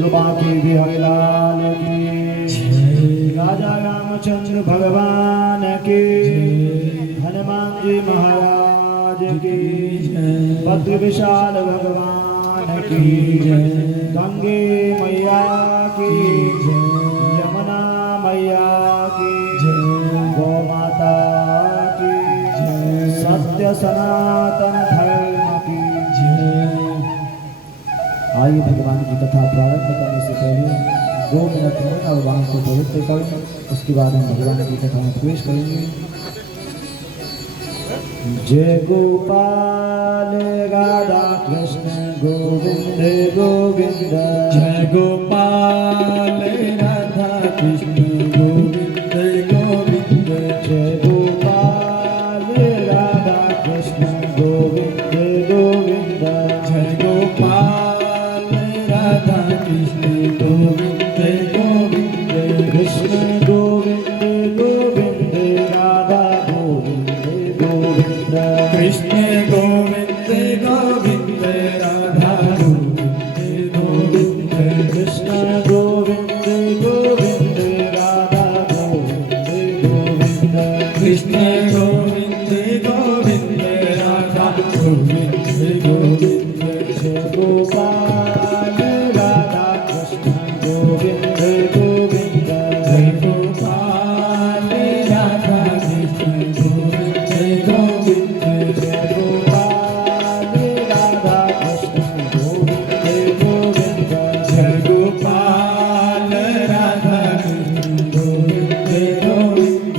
बांके बिहारी लाल की, राजा रामचंद्र भगवान की, हनुमान जी महाराज की, भद्र विशाल भगवान की, गंगे मैया की, यमुना मैया की, गौ माता की, सत्य सनातन धर्म की। आइए भगवान की कथा प्रारंभ करने से पहले 2 मिनट में भगवान को पवित्र करें, उसके बाद हम भगवान की कथा में प्रवेश करेंगे। जय गोपाल राधा कृष्ण गोविंद गोविंद, जय गोपाल राधा कृष्ण गोविंद गोविंद, जय गोपाल राधा कृष्ण गोविंद गोविंद, जय गोपाल राधा कृष्ण गोविंद गोविंद, कृष्ण गोविंद गोविंद राधा गोविंद गोविंद, कृष्ण गोविंद गोविंद राधा गोविंद गोविंद, कृष्ण गोविंद गोविंद राधा गोविंद गोविंद, कृष्ण गोविंद गोविंद राधा गोविंद गोविंद, जय गोपाल राधा कृष्ण गोविंद गोविंद, जय गोपाल राधा कृष्ण गोविंद गोविंद, जय गोपाल राधा कृष्ण गोविंद गोविंद, जय गोपाल राधा कृष्ण गोविंद गोविंद।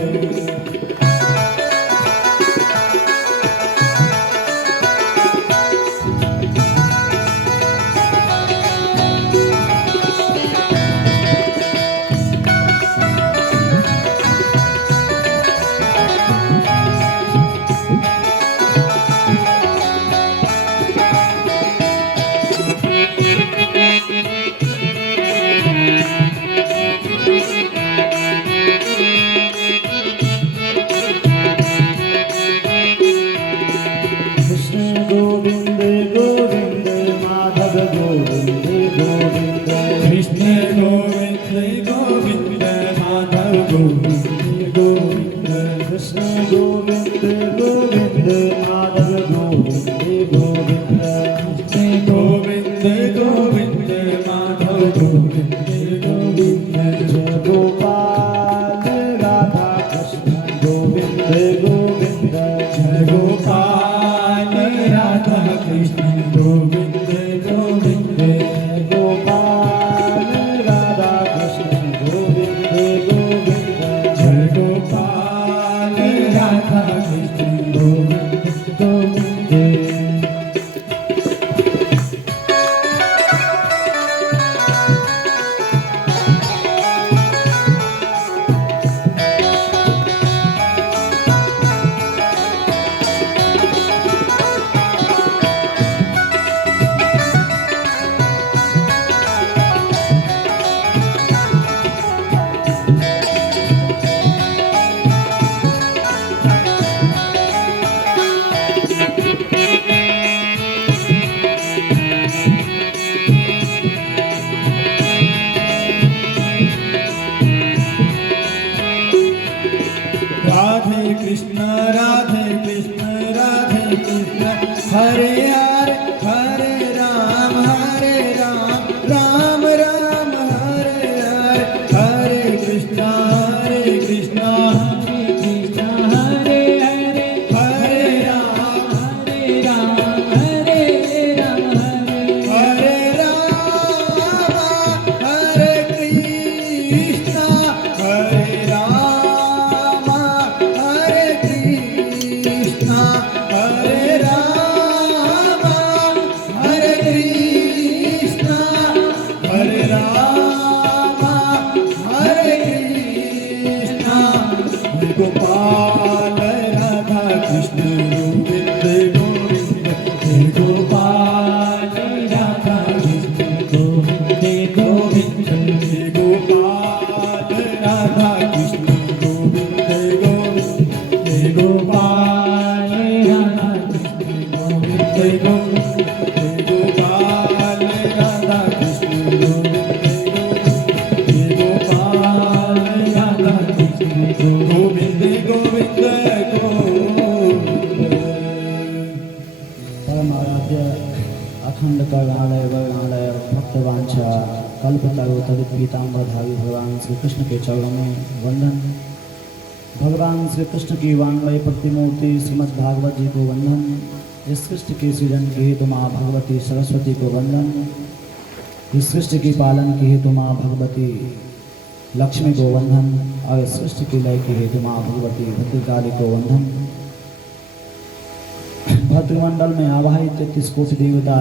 कृष्ण गोविंद गोविंद माधव गोविंद गोविंद, कृष्ण गोविंद गोविंद माधव गोविंद गोविंद, कृष्ण गोविंद गोविंद माधव गोविंद गोविंद, कृष्ण गोविंद गोविंद माधव गोविंद गोविंद, जय गोपाल राधा कृष्ण गोविंद गोविंद, जय गोपाल राधा कृष्ण गोविंद गोविंद, जय गोपाल राधा कृष्ण गोविंद नगालय वर्णालय भक्तवांछा कल्पतरु तदिपीताम्बरधारी भगवान श्री कृष्ण के चरणों में वंदन। भगवान श्री कृष्ण की वाङ्मय प्रतिमूर्ति श्रीमद् भागवत जी को वंदन। इस सृष्टि की सृजन की हेतु माँ भगवती सरस्वती को वंदन। इस सृष्टि की पालन की हेतु माँ भगवती लक्ष्मी को वंदन और इस सृष्टि की लय की हेतु माँ भगवती भद्रकाली को वंदन। भद्रमंडल में आवाहित 33 कोटि देवता,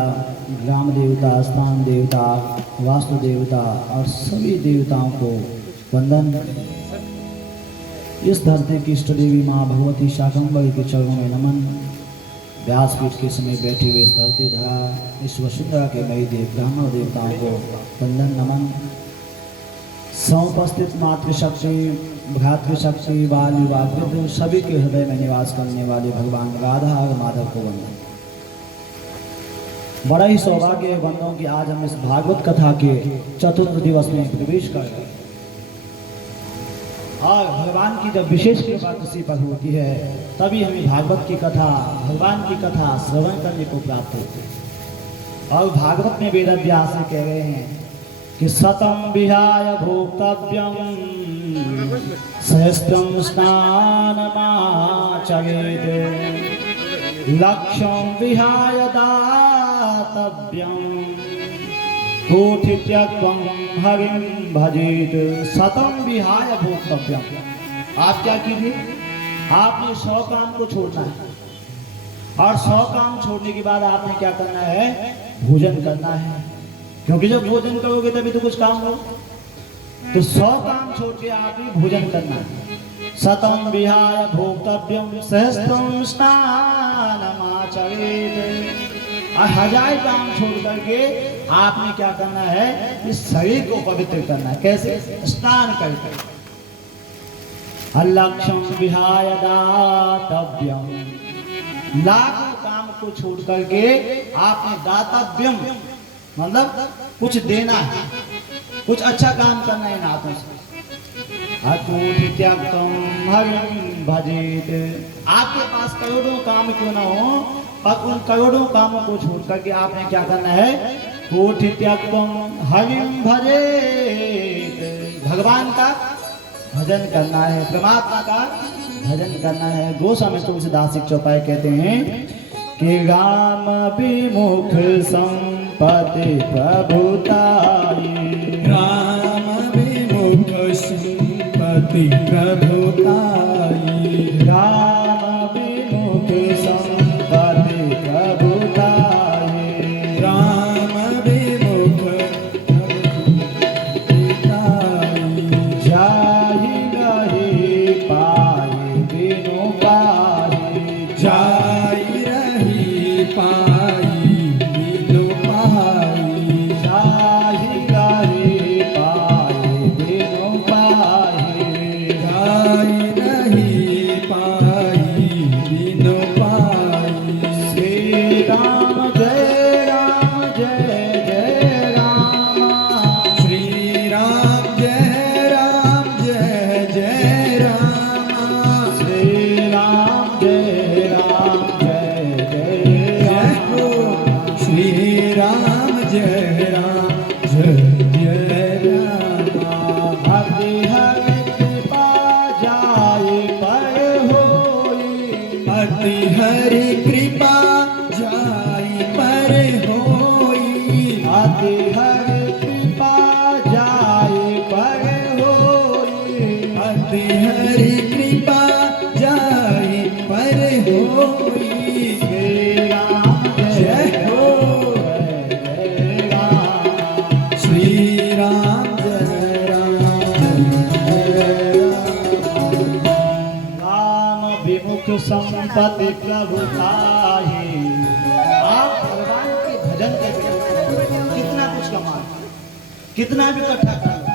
ग्राम देवता, स्थान देवता, वास्तु देवता और सभी देवताओं को वंदन। इस धरती की इष्ट देवी माँ भगवती शाकंभरी के चरणों में नमन। व्यासपीठ के समय बैठी हुए इस धरती धरा इस वसुंधरा के मई देव ब्राह्मण देवताओं को वंदन नमन। समुपस्थित मातृशक्ति, भ्रातृशक्ति, बाल विवाह सभी के हृदय में निवास करने वाले भगवान राधा और माधव को वंदन। बड़ा ही सौभाग्य बंदों कि आज हम इस भागवत कथा के चतुर्थ दिवस में प्रवेश कर गए और भगवान की जब विशेष कृपा किसी पर होती है तभी हमें भागवत की कथा, भगवान की कथा श्रवण करने को प्राप्त होती है। और भागवत में वेद व्यास कह रहे हैं कि सतम विहाय भोक्तव्यम सहस्त्रम स्नानमाचरेत् लक्ष्यं विहाय दातव्यं कोटित्यक्वं हरिं भजेत्। शतं विहाय भोक्तव्यम। आप क्या कीजिए, आपने 100 काम को छोड़ना है और 100 काम छोड़ने के बाद आपने क्या करना है, भोजन करना है। क्योंकि जब भोजन करोगे तभी तो कुछ काम हो। तो 100 काम छोड़ के आपने भोजन करना है। शतं विहाय भोक्तव्यम सहस्त्रम स्नानमाचरेत्। 1000 काम छोड़ करके आपने क्या करना है, इस शरीर को पवित्र करना है। कैसे? स्नान करके। लक्ष्यं विहाय दातव्यम। लाखों काम को छोड़ करके आपने दातव्यम मतलब कुछ देना है, कुछ अच्छा काम करना है नाथों से। अकूठित्यक्तं हरिं भजेत्। आपके पास करोड़ों काम क्यों ना हो और उन करोड़ों कामों को छोड़ करके आपने क्या करना है, कोटित्यक्तं हरिं भजेत्। भगवान का भजन करना है, परमात्मा का भजन करना है। गोस्वामी तुलसीदास चौपाई कहते हैं कि राम विमुख संपत्ति प्रभुताई, राम विमुख संपत्ति प्रभुताई, राम विमुख संपत्ति प्रभुताई, राम विमुख प्रभुताई। जाहि रहि पाहि बिनु पाहि, जाई रही पाई बिनु पाई, जाहि रहि पाहि बिनु पाहि। जाई रही पाई बिनु पाई। श्री राम जय राम जय जय राम, श्री राम जय जय राम, श्री राम जय जय जय राम। हो श्री राम जय जय राम। हरि हरि कृपा जाय पर होई, अति हरि कृपा जाई पर होई, हरि हरि कृपा जाय पर होई। अति हरि कृपा जाई पर होई। श्री राम जय हो जय राम, श्री राम जय राम विमुख संपत्ति प्रभुताई। आप भगवान के भजन के बिना कितना कुछ कमा, कितना भी इकट्ठा कर लो,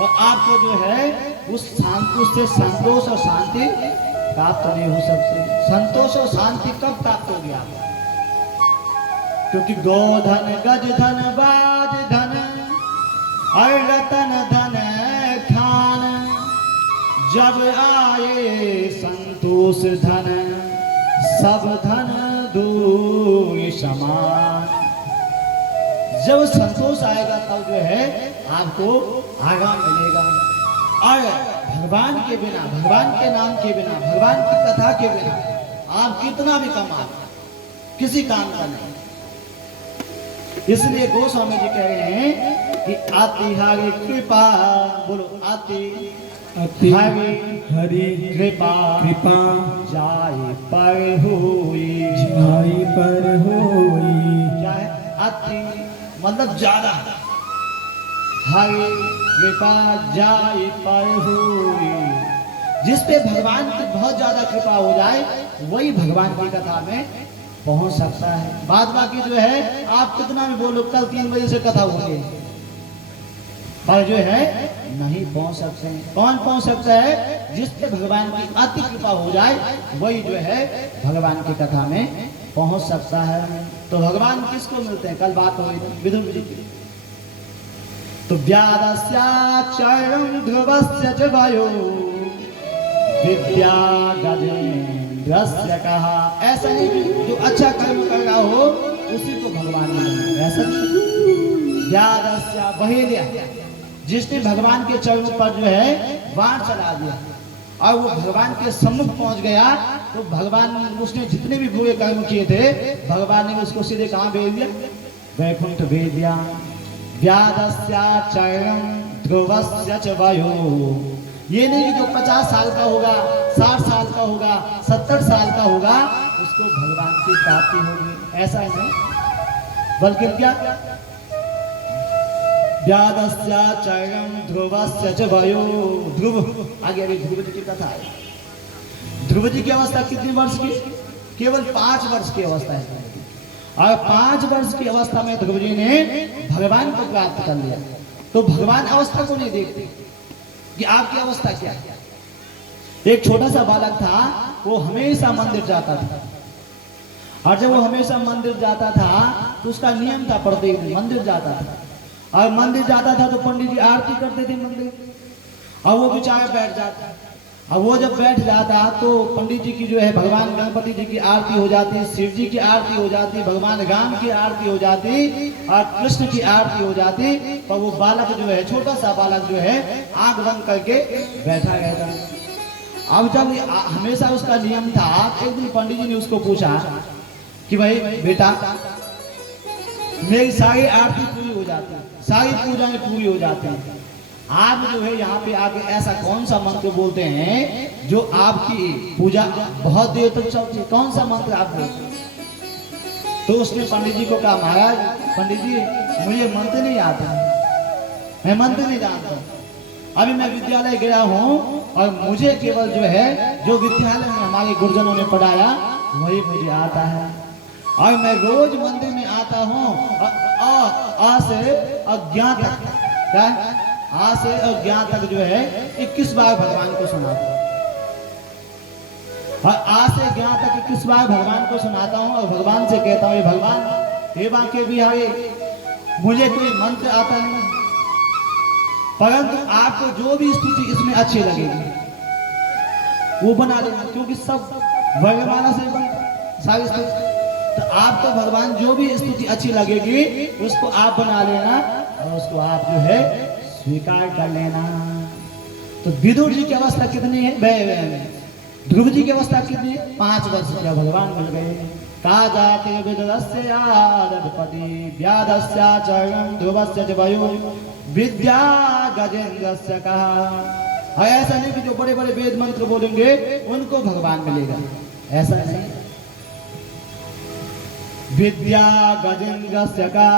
और आपको जो है उस शांति से संतोष और शांति प्राप्त नहीं हो सकती। संतोष और शांति कब प्राप्त होगी आपको? क्योंकि गोधन गज धन बाज धन और रतन धन खान, जब आए संतोष धन सब धन दूर समान। जब संतोष आएगा तब जो है आपको आगाम मिलेगा। और भगवान के बिना, भगवान के नाम के बिना, भगवान की कथा के बिना आप कितना भी कमा किसी काम का नहीं। इसलिए गोस्वामी जी कह रहे हैं कि आति हरि कृपा, बोलो आति अति हरि हरि कृपा कृपा जाय पर हुई। जाई पर होई। क्या है? अति मतलब ज्यादा, हरि कृपा जाय पर हुई। जिस पे भगवान की बहुत ज्यादा कृपा हो जाए वही भगवान की कथा में पहुंच सकता है। बाद बाकी जो है आप कितना भी बोलो कल 3 बजे से कथा होगी, पर जो है नहीं पहुंच सकते हैं। कौन पहुंच सकता है? जिस पे भगवान की अति कृपा हो जाए वही जो है भगवान की कथा में पहुंच सकता है। तो भगवान किसको मिलते हैं? कल बात हो गई विदुर जी की। तो व्यादस्याचरणं ध्रुवस्य च वयो विद्या गजेन्द्रस्य कहा। ऐसा नहीं कि जो अच्छा कर्म कर रहा हो उसी को भगवान मिलेंगे, ऐसा नहीं। व्यादस्य बहेलिया, जिसने भगवान के चरणों पर जो है बाण चला दिया और वो भगवान के सम्मुख पहुंच गया, तो भगवान उसने जितने भी बुरे कर्म किए थे भगवान ने उसको सीधे कहाँ भेज दिया? वैकुंठ भेज दिया। व्यादस्याचरणं ध्रुवस्य च वयो, ये नहीं कि जो 50 साल का होगा, 60 साल का होगा, 70 साल का होगा उसको भगवान की प्राप्ति होगी, ऐसा नहीं। बल्कि क्या? व्यादस्याचरणं ध्रुवस्य च वयो। ध्रुव आगे अभी ध्रुव जी की कथा है। ध्रुव जी की अवस्था कितने वर्ष की? केवल 5 वर्ष की अवस्था है। और 5 वर्ष की अवस्था में ध्रुव जी ने भगवान को प्राप्त कर लिया। तो भगवान अवस्था को नहीं देखते कि आपकी अवस्था क्या है। एक छोटा सा बालक था, वो हमेशा मंदिर जाता था, और जब वो हमेशा मंदिर जाता था तो उसका नियम था प्रत्येक दिन मंदिर जाता था। और मंदिर जाता था तो पंडित जी आरती करते थे मंदिर, और वो बेचारा बैठ जाता। और वो जब बैठ जाता तो पंडित जी की जो है भगवान गणपति जी की आरती हो जाती, शिव जी की आरती हो जाती, भगवान राम की आरती हो जाती और कृष्ण की आरती हो जाती। पर वो बालक जो है, छोटा सा बालक जो है, आंख बंद करके बैठा रहता। अब जब हमेशा उसका नियम था, एक दिन पंडित जी ने उसको पूछा कि भाई बेटा, मेरी सारी आरती पूरी हो जाती है, सारी पूजाएं पूरी हो जाती हैं, आप जो है यहाँ पे आके ऐसा कौन सा मंत्र बोलते हैं जो आपकी पूजा बहुत देर तक चलती है? कौन सा मंत्र आप बोलते हैं? तो उसने पंडित जी को कहा, महाराज पंडित जी मुझे मंत्र नहीं आता, मैं मंत्र नहीं जानता हूँ। अभी मैं विद्यालय गया हूँ और मुझे केवल जो है जो विद्यालय में हमारे गुरुजनों ने पढ़ाया वही मुझे आता है। और मैं रोज मंदिर में आता हूँ आ से अज्ञात तक, क्या आ से अज्ञात तक जो है 21 बार भगवान को सुनाता हूँ। और आ से ज्ञात तक 21 बार भगवान को सुनाता हूँ और भगवान से कहता हूँ, भगवान हे बांके बिहारी, मुझे कोई मंत्र आता नहीं, परंतु आपको जो भी स्तुति इसमें अच्छी लगेगी वो बना लेना, क्योंकि सब वर्णमाला से बनता सारी स्तुति। तो आपको भगवान जो भी स्तुति अच्छी लगेगी उसको आप बना लेना और उसको आप जो है स्वीकार कर लेना। तो विदुर जी की अवस्था कितनी है? ध्रुव जी की अवस्था कितनी है? 5 वर्ष का भगवान मिल गए। का जाते विदुरस्य आदपति व्यादस्याचरणं ध्रुवस्य च वयो विद्या गजेन्द्रस्य कहा। और ऐसा नहीं कि जो बड़े बड़े वेद मंत्र बोलेंगे उनको भगवान मिलेगा, ऐसा नहीं। विद्या गजेन्द्रस्य का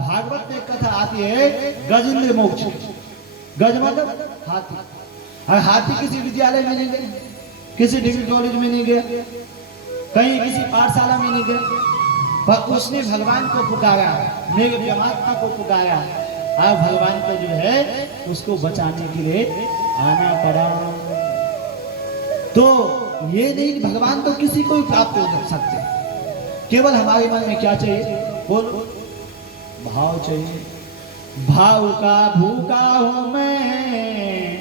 भागवत में कथा आती है, गजेंद्र मोक्ष। गज मतलब हाथी, और हाथी किसी विद्यालय में नहीं गए, किसी डिग्री कॉलेज में नहीं गया, कहीं किसी पाठशाला में नहीं गए, पर उसने भगवान को पुकारा, मेरे परमात्मा को पुकारा, और भगवान को जो है उसको बचाने के लिए आना पड़ा। तो ये नहीं, भगवान तो किसी को भी प्राप्त हो सकते, केवल हमारे मन में क्या चाहिए? बोलो, भाव चाहिए। भाव का भूखा हूं मैं,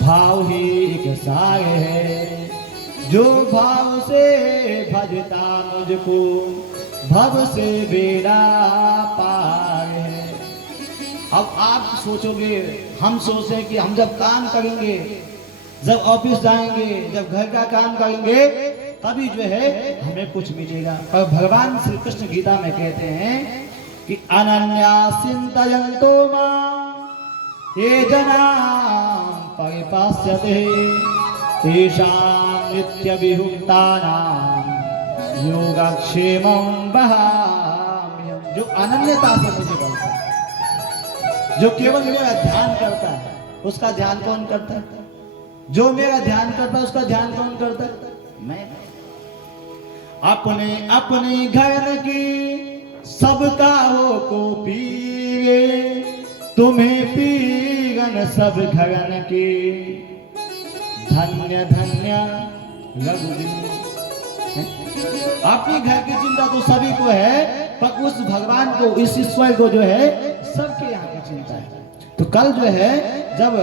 भाव ही एक सार है, जो भाव से भजता मुझको भव से बेड़ा पार अब आप सोचोगे, हम सोचते हैं कि हम जब काम करेंगे, जब ऑफिस जाएंगे, जब घर का काम करेंगे, तभी जो है हमें कुछ मिलेगा। पर भगवान श्री कृष्ण गीता में कहते हैं कि अनन्या चिंतयन्तो मां ये जना परिपास्यते तेषां नित्यविमुक्तानां योगक्षेमं वहाम्यहम्। जो अनन्यता से मुझे बोलता है, जो केवल मेरा ध्यान करता है, उसका ध्यान कौन करता है? जो मेरा ध्यान करता है उसका ध्यान कौन करता है? मैं। अपने अपने घर की सबका हो को पीए, तुम्हें पीगन सब घरन की, धन्य धन्य रघुवीर। अपनी घर की चिंता तो सभी को है, पर उस भगवान को, इस ईश्वर को जो है सबके यहाँ की चिंता है। तो कल जो है जब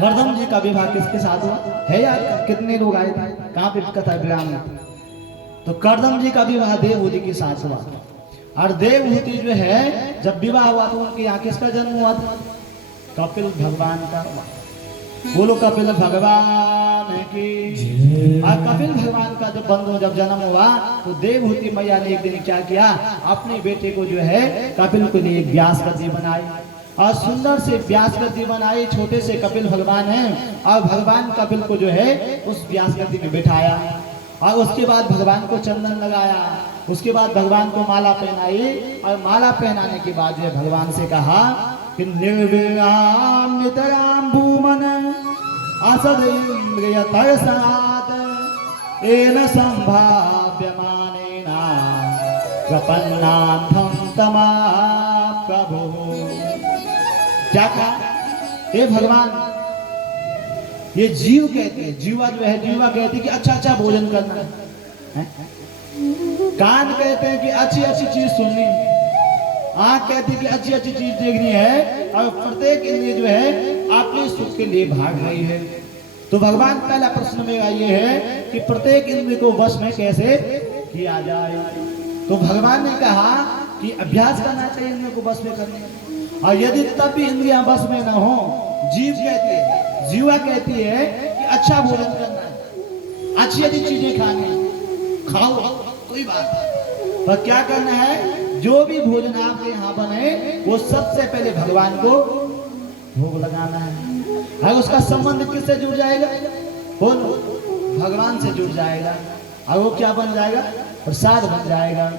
करदम जी का विवाह किसके साथ हुआ है यार? कितने लोग आए थे? कहाँ पे कथा विराम में? तो करदम जी का विवाह देवहूति के साथ हुआ। और देवहूति जो है जब विवाह हुआ तो उनके यहाँ किसका जन्म हुआ था? कपिल भगवान का। बोलो कपिल भगवान की। और कपिल भगवान का जब बंधु जब जन्म हुआ तो देवहूति मैया ने एक दिन क्या किया, अपने बेटे को जो है कपिल के लिए एक व्यास गद्दी बनाई और सुंदर से व्यास गद्दी बनाई। छोटे से कपिल भगवान हैं और भगवान कपिल को जो है उस व्यास गद्दी में बिठाया और उसके बाद भगवान को चंदन लगाया, उसके बाद भगवान को माला पहनाई और माला पहनाने के बाद जो भगवान से कहा कि निर्विराम नितराम भूमन असद इंद्रियतरसात् एन संभाव्यमानेन प्रपन्नार्थं तमा प्रभु। क्या कहा? हे भगवान, ये जीव कहते हैं, जीवा जो है, जीवा कहती है कि अच्छा अच्छा भोजन करना है। कान कहते हैं कि अच्छी अच्छी चीज सुननी, आंख कहती है कि अच्छी अच्छी चीज देखनी है, और प्रत्येक इंद्रिय जो है अपने सुख के लिए भाग रही है। तो भगवान पहला प्रश्न मेरा ये है कि प्रत्येक इंद्रिय को वश में कैसे किया जाए? तो भगवान ने कहा कि अभ्यास करना चाहिए इंद्रियों को वश में करने, और यदि तब भी इंद्रियां बस में न हो, जीव कहती है, जीवा कहती है कि अच्छा भोजन करना है, अच्छी अच्छी चीजें खानी, खाओ कोई बात नहीं, पर क्या करना है? जो भी भोजन आपके यहाँ बने वो सबसे पहले भगवान को भोग लगाना है। और उसका संबंध किससे जुड़ जाएगा? बोलो, भगवान से जुड़ जाएगा और वो क्या बन जाएगा? प्रसाद बन जाएगा।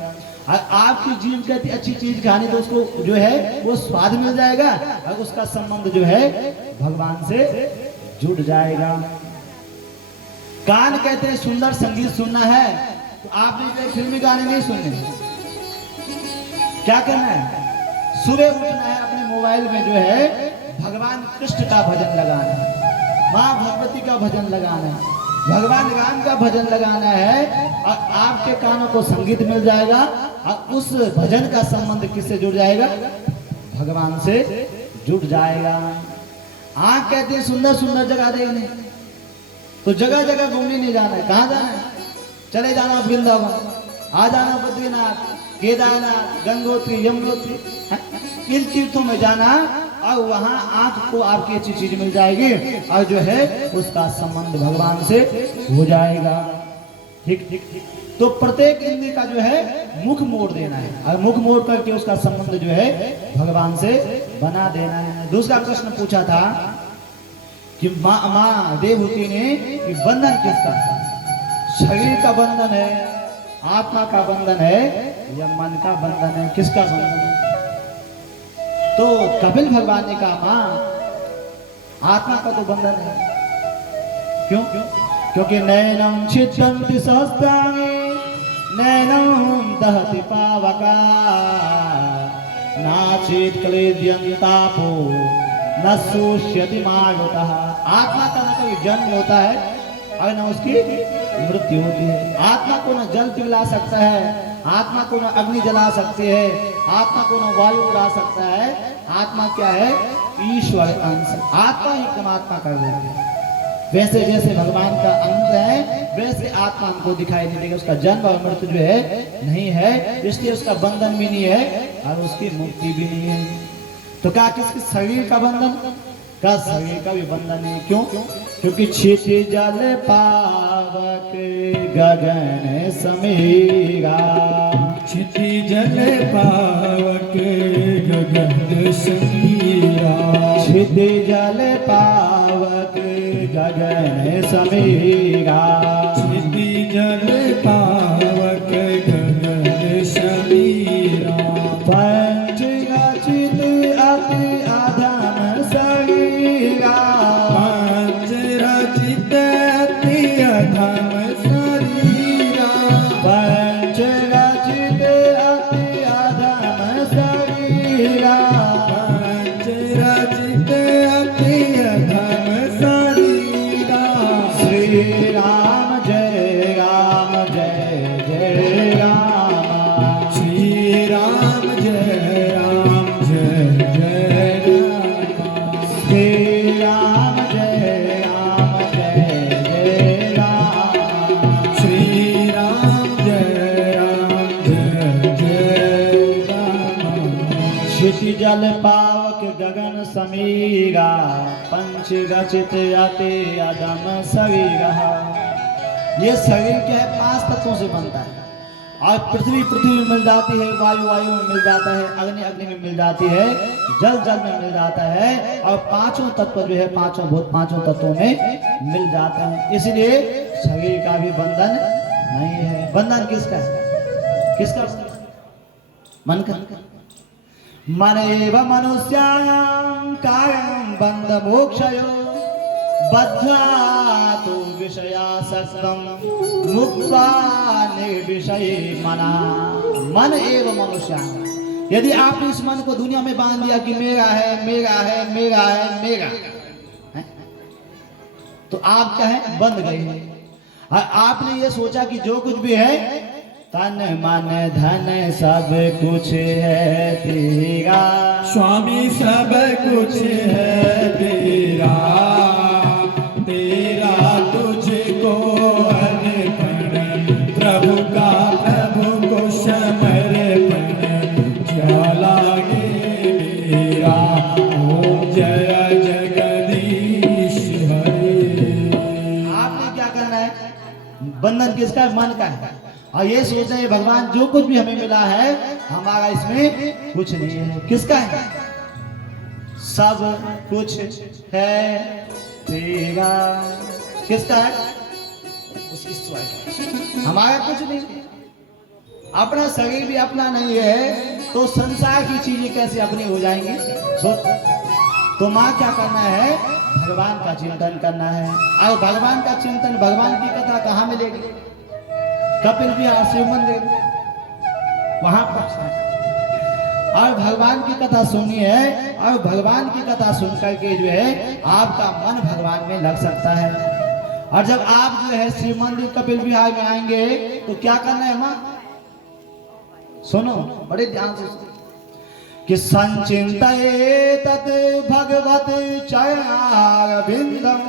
और आपकी जीव कहती अच्छी चीज खानी तो उसको जो है वो स्वाद मिल जाएगा और उसका संबंध जो है भगवान से जुड़ जाएगा। कान कहते हैं सुंदर संगीत सुनना है, तो आपने जो फिल्मी गाने नहीं सुनने, क्या करना है? सुबह उठना है, अपने मोबाइल में जो है भगवान कृष्ण का भजन लगाना है, माँ भगवती का भजन लगाना है, भगवान राम का भजन लगाना है, और आपके कानों को संगीत मिल जाएगा और उस भजन का संबंध किससे जुड़ जाएगा? भगवान से जुड़ जाएगा। आंख कहते हैं सुंदर सुंदर जगह देखने, तो जगह जगह घूमने नहीं जाना है। कहाँ जाना है? चले जाना वृंदावन, आ जाना बद्रीनाथ, केदारनाथ, गंगोत्री, यमुनोत्री, इन तीर्थों में जाना और वहां आंख को आपकी अच्छी चीज मिल जाएगी और जो है उसका संबंध भगवान से हो जाएगा। ठीक ठीक ठीक। तो प्रत्येक इंद्रिय का जो है मुख मोड़ देना है और मुख मोड़ करके उसका संबंध जो है भगवान से बना देना है। दूसरा प्रश्न पूछा था कि माँ देवहूति ने कि बंधन किसका? शरीर का बंधन है, आत्मा का बंधन है या मन का बंधन है? किसका बंधन है? तो कपिल भगवान ने कहा मां आत्मा का तो बंधन है। क्यों? क्योंकि नैनम छिद्यन्ति सहस्राणि नैनम दहति पावका नाचेत क्लेद्यन्तापो न शुष्यति मारुतः। आत्मा का न कभी जन्म होता है और न उसकी मृत्यु होती है। आत्मा को न जल पिघला सकता है, आत्मा को न अग्नि जला सकती है, आत्मा को न वायु उड़ा सकता है। आत्मा क्या है? ईश्वर अंश। आत्मा ही परमात्मा कर देती है। वैसे जैसे भगवान का अंश है वैसे आत्मा हमको दिखाई नहीं देगा। उसका जन्म और मृत्यु जो है नहीं है, इसलिए उसका बंधन भी नहीं है और उसकी मुक्ति भी नहीं है। तो क्या किसके शरीर का बंधन का शरीर का भी बंधन है। क्यों? क्योंकि क्षिति जल पावक गगन समीरा। क्षिति जल पावक गगन समीरा। क्षिति जल पावक गगन समीरा। क्षिति जल पावक गगन समीरा। पंच रचित अति अधम शरीरा। पंच रचित अति अधम शरीरा। पंच रचित अति अधम शरीरा। पंच रचित अति अधम शरीरा। श्री राम जय राम जय जय राम। श्री राम जय राम जय जय राम। श्री राम जय राम जय जय राम। श्री राम जय राम जय जय राम। क्षिति जल पावक गगन समीरा। पंच रचित अति अधम शरीरा। ये शरीर क्या है? 5 तत्वों से बनता है। और पृथ्वी पृथ्वी में मिल जाती है, वायु वायु में मिल जाता है, अग्नि अग्नि में मिल जाती है, जल जल में मिल जाता है, और 5 तत्व जो है 5 भूत 5 तत्वों में मिल जाते हैं। इसलिए शरीर का भी बंधन नहीं है। बंधन किसका है? किसका? मन का। मन एव मनुष्याणां कायं बंध मोक्षयो बद्ध्वा तु विषयासक्तं मुक्त्वा निर्विषये मनः। मन एव मनुष्याणां। यदि आप इस मन को दुनिया में बांध दिया कि मेरा है मेरा है मेरा है मेरा है, तो आप क्या है? बंध गए हैं। और आपने ये सोचा कि जो कुछ भी है तन मन धन सब कुछ है तेरा। स्वामी सब कुछ है तेरा। तेरा तुझको अर्पण प्रभु का प्रभु को समर्पण। क्या लागे मेरा ओम जय जगदीश हरे। आपने क्या करना है? बंधन किसका है? मन का है। और ये सोच रहे भगवान जो कुछ भी हमें मिला है हमारा इसमें कुछ नहीं है। किसका है? सब कुछ है तेरा। किसका है? उस ईश्वर का। हमारा कुछ नहीं। अपना शरीर भी अपना नहीं है तो संसार की चीजें कैसे अपनी हो जाएंगी? सोच। तो माँ क्या करना है? भगवान का चिंतन करना है। और भगवान का चिंतन, भगवान की कथा कहाँ मिलेगी? कपिल विहार शिव मंदिर, वहां पर। और भगवान की कथा सुनी है, और भगवान की कथा सुन करके जो है आपका मन भगवान में लग सकता है। और जब आप जो है शिव मंदिर कपिल विहार में आएंगे तो क्या करना है माँ? सुनो बड़े ध्यान से सुनो कि संचिंतये तत् भगवत चरणारविंदम।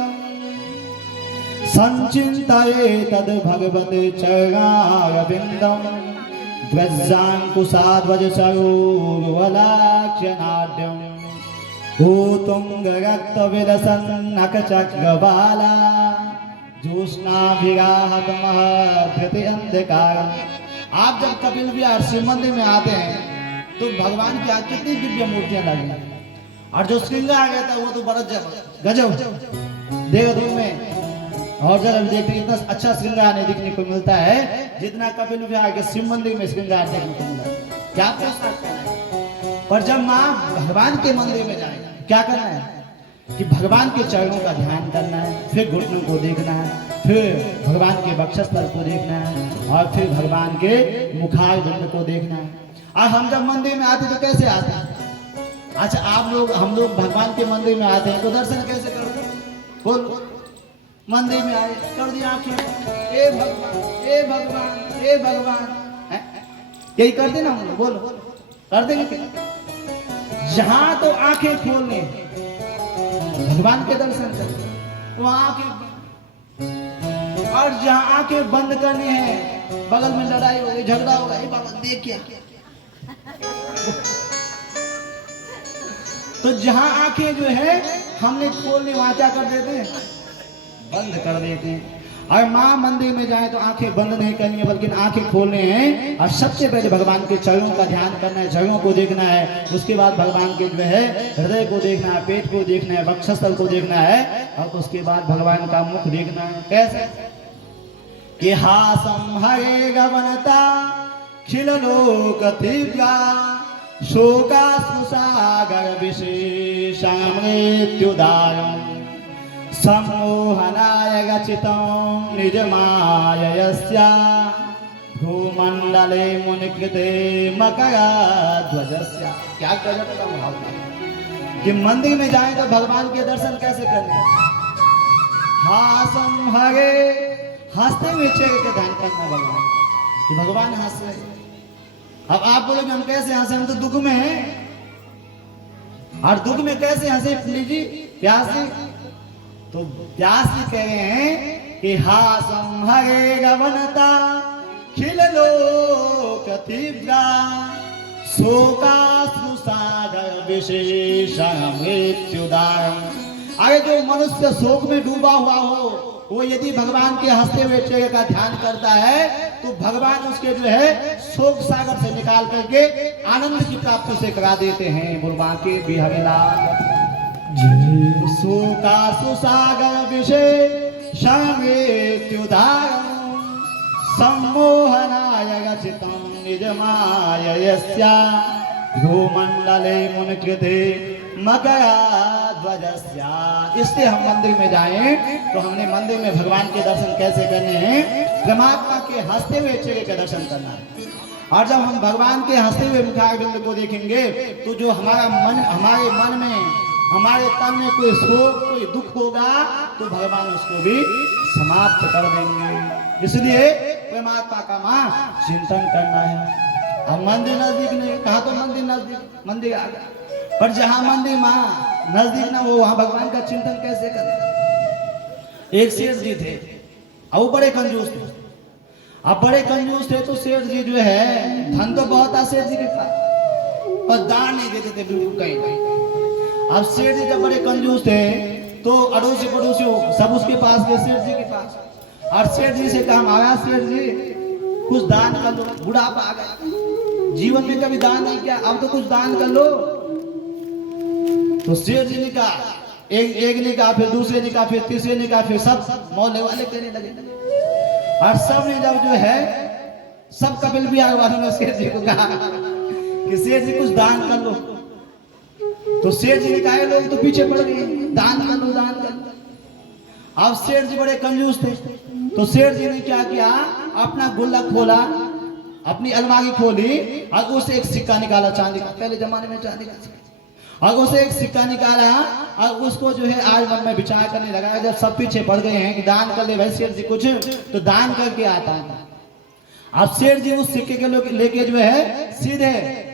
संचिंतये तद् भगवत चरणारविंदम। ध्वजांकुशाध्वज सरोरुवलाक्षनाढ्यम। ऊतुंग रक्त विलसन्नक चक्रबाला। ज्योत्स्नाभिराहत महधृति अंधकारम। आप जब कपिल विहार शिव मंदिर में आते हैं तो भगवान की आज कितनी दिव्य मूर्तियां लगी, और जो श्रृंगार रहता है वो तो बड़ा गजब देहरादून में और जरा देखते इतना अच्छा श्रृंगार नहीं देखने को मिलता है जितना कपिल विहार के शिव मंदिर में श्रृंगार देखने को मिलता है। क्या प्रश्न है? पर जब माँ भगवान के मंदिर में जाए क्या करना है कि भगवान के चरणों का ध्यान करना है, फिर घुटनों को देखना है, फिर भगवान के वक्षस्थल को देखना है, और फिर भगवान के मुखारबिंद को देखना है। और हम जब मंदिर में आते तो कैसे आते हैं? अच्छा आप लोग, हम लोग भगवान के मंदिर में आते हैं तो दर्शन कैसे करते हैं? बोल। मंदिर में आए, कर दिया आंखें, ए भगवान ए भगवान ए भगवान, यही करते ना हम लोग? बोलो कर देंगे। जहां तो आंखें खोलने भगवान के दर्शन करते वहां आंखें, और जहां आंखें बंद करनी है बगल में लड़ाई हो गई, झगड़ा होगा, ए बाबा देख क्या तो जहां आंखें जो है हमने खोलने वहां क्या कर देते हैं, बंद कर देते हैं। और माँ मंदिर में जाए तो आंखें बंद नहीं करनी है बल्कि आंखें खोलने हैं और सबसे पहले भगवान के चरणों का ध्यान करना है, जड़ों को देखना है। उसके बाद भगवान के जो है हृदय को देखना है, पेट को देखना है, वक्षस्थल को देखना है और उसके बाद भगवान का मुख देखना है। कैसे कि हासम हरे गवनता खिलोक दिव्या शोका सुसागर विशेष मृत्युदायम सम्मोहनाय गचितं निजमाययस्या भूमंडले मुनिकृते मकरध्वजस्या। क्या गजब का भाव है कि मंदिर में जाएं तो भगवान के दर्शन कैसे करने, हासम हरे हंसते हुए चेहरे का ध्यान करना है भगवान कि भगवान हंस रहे। अब आप बोलोगे हम कैसे हंसे, हम तो दुख में हैं और दुख में कैसे हंसे लीजिए प्यासे। तो व्यास जी कह रहे हैं कि हासम हरे गवनता खिलोक दिव्या शोकाश्रु सागर विशेष मृत्युदायम। अरे जो मनुष्य शोक में डूबा हुआ हो वो यदि भगवान के हंसते हुए चेहरे का ध्यान करता है तो भगवान उसके जो है शोक सागर से निकाल करके आनंद की प्राप्ति से करा देते हैं। बुलवा के बिहारी लाल शोकाश्रु सागर विशेष मृत्युदायम सम्मोहनाय गचितं निजमाययस्या भूमंडले मुनिकृते मकरध्वजस्या। इसलिए हम मंदिर में जाएं तो हमने मंदिर में भगवान के दर्शन कैसे करने हैं, परमात्मा के हंसते हुए चेहरे का दर्शन करना है। और जब हम भगवान के हंसते हुए मुखारबिंद को देखेंगे तो जो हमारा मन, हमारे मन में, हमारे तन में कोई शोक कोई दुख होगा तो भगवान उसको भी समाप्त कर देंगे। इसलिए परमात्मा का मां चिंतन करना है। अब मंदिर नजदीक नहीं, कहा तो मंदिर नजदीक, मंदिर आ गया पर जहां मंदिर मां नजदीक ना हो वहां भगवान का चिंतन कैसे करें। एक सेठ जी थे और वो बड़े कंजूस थे। अब बड़े कंजूस थे तो सेठ जी जो है धन तो बहुत था सेठ जी के पास पर दान नहीं देते थे बिल्कुल कहीं नहीं। अब सेठ जी जब बड़े कंजूस थे तो अड़ोसी पड़ोसी सब उसके पास गए सेठ जी के पास और सेठ जी से कहा महाराज सेठ जी कुछ दान कर लो, बुढ़ापा आ गया, जीवन में कभी दान नहीं किया, अब तो कुछ दान कर लो। तो सेठ जी ने कहा, एक ने कहा, फिर दूसरे ने कहा, फिर तीसरे ने कहा, फिर सब मोहल्ले वाले कहने लगे और सब ने जब जो है सब कपिल बिहार वालों ने सेठ जी को कहा कि सेठ जी कुछ दान कर लो। तो सेठ जी ने कहा लोग तो पीछे पड़ गए, दान कर लो दान कर लो। अब सेठ जी बड़े कंजूस थे तो सेठ जी ने क्या किया, अपना गुल्लक खोला, अपनी अलमारी खोली और उसे एक सिक्का निकाला चांदी का, पहले जमाने में चांदी का, और उसे एक सिक्का निकाला और उसको जो है आज मन में विचार करने लगा। जब सब पीछे पड़ गए हैं कि दान कर ले भाई सेठ जी कुछ, तो दान करके आता है। अब सेठ जी उस सिक्के के लेके जो है सीधे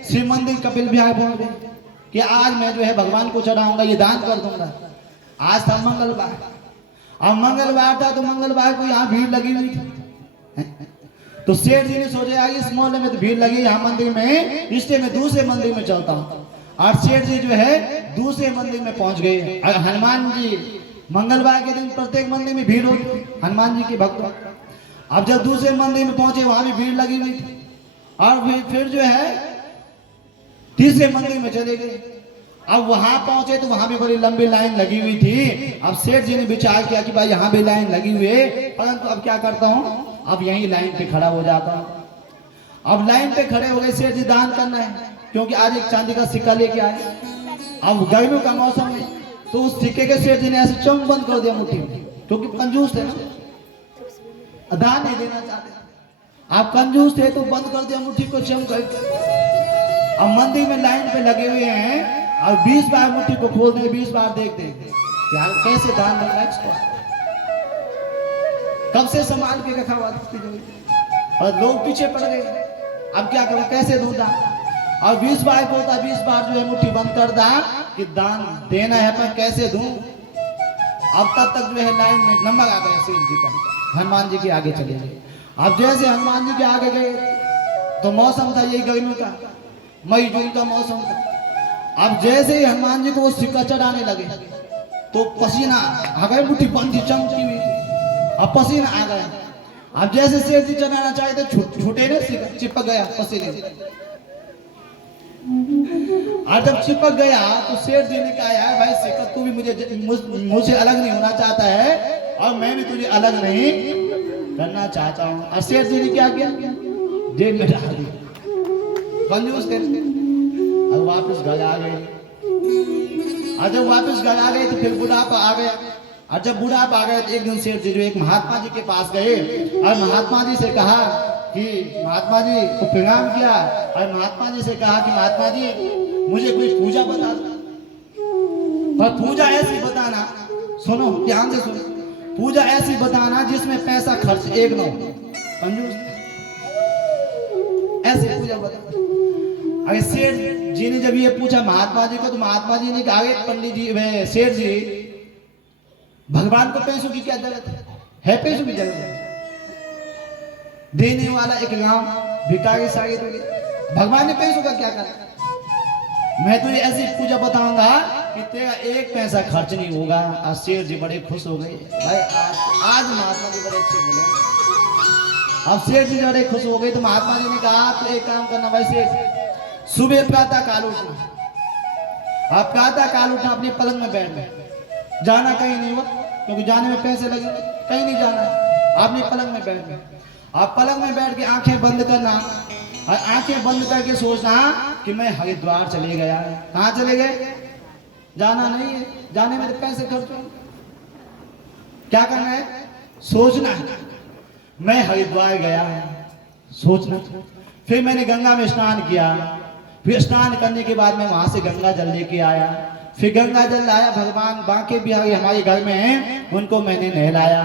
श्री मंदिर कपिल बिहार पहुंच गए कि आज मैं जो है भगवान को चढ़ाऊंगा, ये दान कर दूंगा। आज था मंगलवार, अब मंगलवार था तो मंगलवार को यहाँ भीड़ लगी हुई थी। तो सेठ जी ने सोचा इस मोहल्ले में तो भीड़ लगी यहाँ मंदिर में, इसलिए मैं दूसरे मंदिर में चलता हूँ। और सेठ जी जो है दूसरे मंदिर में पहुंच गए। हनुमान जी मंगलवार के दिन प्रत्येक मंदिर में भीड़ होती, हनुमान जी के भक्त। अब जब दूसरे मंदिर में पहुंचे वहां भी भीड़ लगी हुई थी और फिर जो है तीसरे मंदिर में चले गए। अब वहां पहुंचे तो वहां भी बड़ी लंबी लाइन लगी हुई थी। अब सेठ जी ने विचार किया कि भाई यहाँ भी लाइन लगी हुई है, परंतु अब क्या करता हूँ, अब यही लाइन पे खड़ा हो जाता हूँ। अब लाइन पे खड़े हो गए, सेठ जी दान करना है क्योंकि आज एक चांदी का सिक्का लेके आए। अब गर्मियों का मौसम है तो उस सिक्के के सेठ जी ने ऐसे चम बंद कर दिया मुट्ठी में, क्योंकि कंजूस थे ना, दान नहीं देना चाहते। आप कंजूस थे तो बंद कर दिया मुट्ठी को चम करके। अब मंदिर में लाइन पे लगे हुए हैं और 20 बार मुट्ठी को खोल देंगे, 20 बार देखते हैं यार कैसे दान मिल रहा है इसको, कब से संभाल के रखा हुआ और लोग पीछे पड़ गए। अब क्या करें, कैसे दूं दान। और 20 बार बोलता, 20 बार जो है मुट्ठी बंद कर दा कि दान देना है पर कैसे दूं। अब तब तक जो है लाइन में नंबर आ गया सेठ जी का, हनुमान जी के आगे चले गए। अब जैसे हनुमान जी के आगे गए तो मौसम था यही गर्मियों का, मई जून का मौसम था। अब जैसे ही हनुमान जी को वो सिक्का चढ़ाने लगे तो पसीना आ गया, मुट्ठी बंद थी चमकी हुई थी, अब पसीना आ गया। अब जैसे शेर जी चढ़ाना चाहे तो छूटे ना, सिक्का चिपक गया पसीने से। और जब चिपक गया तो शेर जी ने कहा यार भाई सिक्का तू भी मुझसे अलग नहीं होना चाहता है और मैं भी तुझे अलग नहीं करना चाहता हूँ। और शेर जी ने क्या किया, जेब में डाल दिया, कंजूस करके। और वापस घर आ गए। और जब वापस घर आ गए तो फिर बुढ़ापा आ गया। और जब बुढ़ापा आ गया तो एक दिन शेर जी जो एक महात्मा जी के पास गए और महात्मा जी से कहा कि महात्मा जी को प्रणाम किया और महात्मा जी से कहा कि महात्मा जी मुझे कोई पूजा बता दो, पर पूजा ऐसी बताना, सुनो ध्यान से सुनो, पूजा ऐसी बताना जिसमें पैसा खर्च एक न हो, कंजूस, ऐसी पूजा बता। अरे शेर जी ने जब ये पूछा महात्मा जी को तो महात्मा जी ने कहा पंडित जी शेर जी भगवान को पैसों की क्या जरूरत है, पैसों की जरूरत है, देने वाला एक गांव भिखारी सागित हो गया, भगवान ने पैसों का क्या करना। मैं तुझे ऐसी पूजा बताऊंगा कि तेरा एक पैसा खर्च नहीं होगा। और शेर जी बड़े खुश हो गए भाई, आज महात्मा जी बड़े अच्छे मिले। अब शेर जी बड़े खुश हो गए तो महात्मा जी ने कहा तो एक काम करना भाई शेर, सुबह प्रातः काल उठना, आप प्रातः काल उठना, अपने पलंग में बैठना, जाना कहीं नहीं हो क्योंकि जाने में पैसे लगे, कहीं नहीं जाना, आपने पलंग में बैठना। आप पलंग में बैठ के आंखें बंद करना और आंखें बंद करके सोचना कि मैं हरिद्वार चले गया। कहाँ चले गए, जाना नहीं है, जाने में तो पैसे खर्च हो, क्या करना है, सोचना है मैं हरिद्वार गया, सोचना। फिर मैंने गंगा में स्नान किया, फिर स्नान करने के बाद मैं वहां से गंगा जल लेके आया, फिर गंगा जल लाया, भगवान बांके बिहारी हमारे घर में हैं उनको मैंने नहलाया,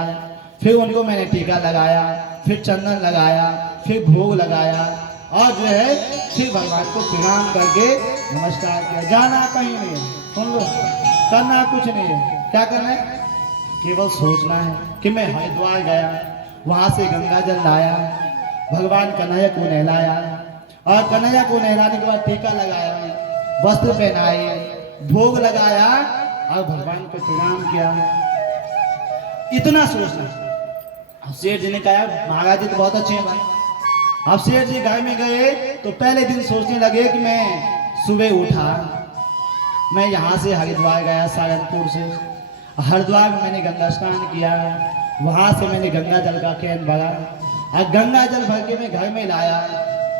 फिर उनको मैंने टीका लगाया, फिर चंदन लगाया, फिर भोग लगाया और जो है फिर भगवान को प्रणाम करके नमस्कार किया। जाना कहीं नहीं है, सुन लो, करना कुछ नहीं है, क्या करना है, केवल सोचना है कि मैं हरिद्वार गया, वहां से गंगा जल लाया, भगवान कन्हैया को नहलाया और कन्हैया को नहलाने के बाद टीका लगाया, वस्त्र पहनाए, भोग लगाया और भगवान को प्रणाम किया। इतना सोचना। अब शेर जी ने कहा महाराज जी तो बहुत अच्छे हैं भाई। अब शेर जी घर में गए तो पहले दिन सोचने लगे कि मैं सुबह उठा, मैं यहाँ से हरिद्वार गया, सारनपुर से हरिद्वार में मैंने गंगा स्नान किया, वहां से मैंने गंगा जल का कैन भरा और गंगा जल भर के मैं घर में लाया,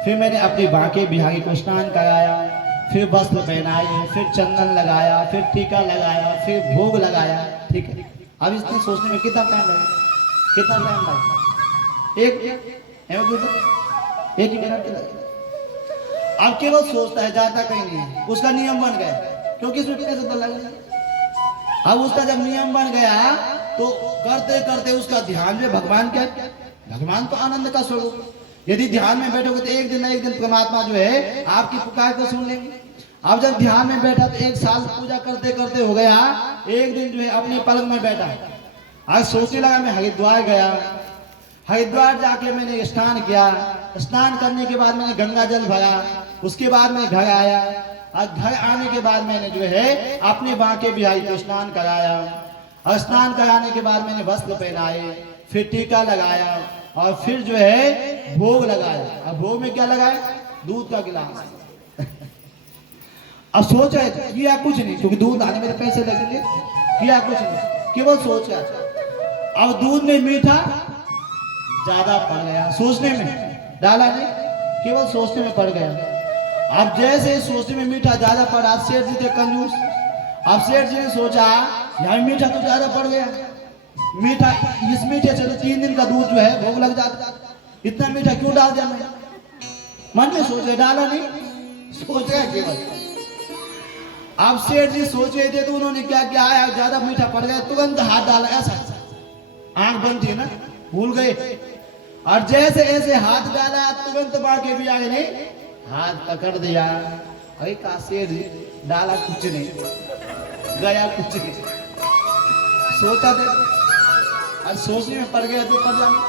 फिर मैंने अपने बांके बिहारी को स्नान कराया, फिर वस्त्र पहनाए, फिर चंदन लगाया, फिर टीका लगाया, फिर भोग लगाया। ठीक है, अब इसमें सोचने में कितना टाइम लगेगा, कितना टाइम लगेगा, एक ही मिनट लगेगा। अब केवल सोचता है, जाता कहीं नहीं है, उसका नियम बन गया क्योंकि इसमें पैसे तो लगे। अब उसका जब नियम बन गया तो करते करते उसका ध्यान में भगवान क्या, भगवान तो आनंद का स्वरूप, यदि ध्यान में बैठोगे तो एक दिन ना एक दिन परमात्मा जो है आपकी पुकार को सुन लेंगे। अब जब ध्यान में बैठा तो एक साल पूजा करते करते हो गया, एक दिन जो है अपने पलंग में बैठा, आज सोचने लगा मैं हरिद्वार गया, हरिद्वार जाके मैंने स्नान किया, स्नान करने के बाद मैंने गंगा जल भरा, उसके बाद मैं घर आया और घर आने के बाद मैंने जो है अपने बांके बिहारी को स्नान कराया और स्नान कराने के बाद मैंने वस्त्र पहनाए, फिर टीका लगाया और फिर जो है भोग लगाया। अब भोग में क्या लगाया, दूध का गिलास। अब सोचा किया कुछ नहीं क्योंकि दूध लाने में पैसे लगेंगे, किया कुछ नहीं, केवल सोचा। अब दूध में मीठा ज्यादा पड़ गया, सोचने में डाला नहीं, केवल सोचने में पड़ गया। अब जैसे सोचने में मीठा ज्यादा पड़ा, शेर जी थे कंजूस, अब शेर जी ने सोचा यार मीठा तो ज्यादा पड़ गया, मीठा इस मीठे से तो 3 दिन का दूध जो है भोग लग जाता, इतना मीठा क्यों डाल दिया मैं, मन में सोच रहे, डाला नहीं, सोच रहे केवल। अब शेर जी सोच रहे थे तो उन्होंने क्या किया, आया ज्यादा मीठा पड़ गया, तुरंत हाथ डाला, ऐसा आंख बंद थी ना, भूल गए, और जैसे ऐसे हाथ डाला तुरंत बांके भी आगे ने हाथ पकड़ दिया। अरे का शेर जी डाला कुछ नहीं, गया कुछ नहीं, सोचा थे और सोचने में पड़ गया तो पड़ जाना।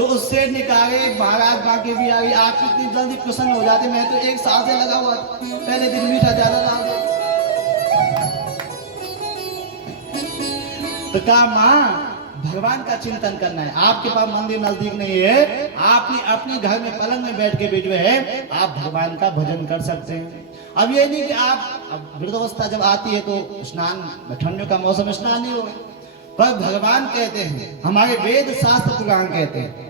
तो उससे निकाले महाराज बाकी भी आ गई। आप कितनी जल्दी प्रसन्न हो जाते, मैं तो एक साल से लगा हुआ था, पहले दिन मीठा ज्यादा डाल दो। तो कहा माँ भगवान का चिंतन करना है, आपके पास मंदिर नजदीक नहीं है, आप अपने घर में पलंग में बैठ के भी जो है आप भगवान का भजन कर सकते हैं। अब ये नहीं कि आप वृद्धावस्था जब आती है तो स्नान, ठंडियों का मौसम स्नान नहीं होगा, पर भगवान कहते हैं, हमारे वेद शास्त्र पुराण कहते हैं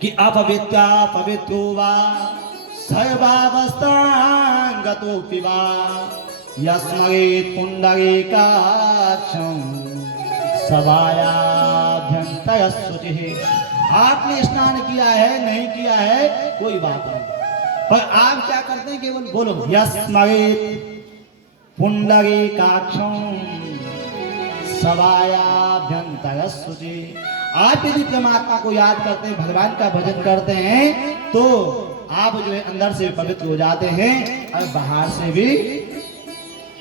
कि अपवित्रा पवित्रो वा सर्वावस्थां गतो पिबा यस्मरेत् पुंडरीकाक्षं सभायाभ्यंतर शुचिः। आपने स्नान किया है नहीं किया है कोई बात नहीं, पर आप क्या करते हैं, केवल बोलो यस्मरेत् पुंडरीकाक्षं सभायाभ्यंतर शुचिः। आप यदि परमात्मा को याद करते हैं, भगवान का भजन करते हैं, तो आप जो है अंदर से पवित्र हो जाते हैं और बाहर से भी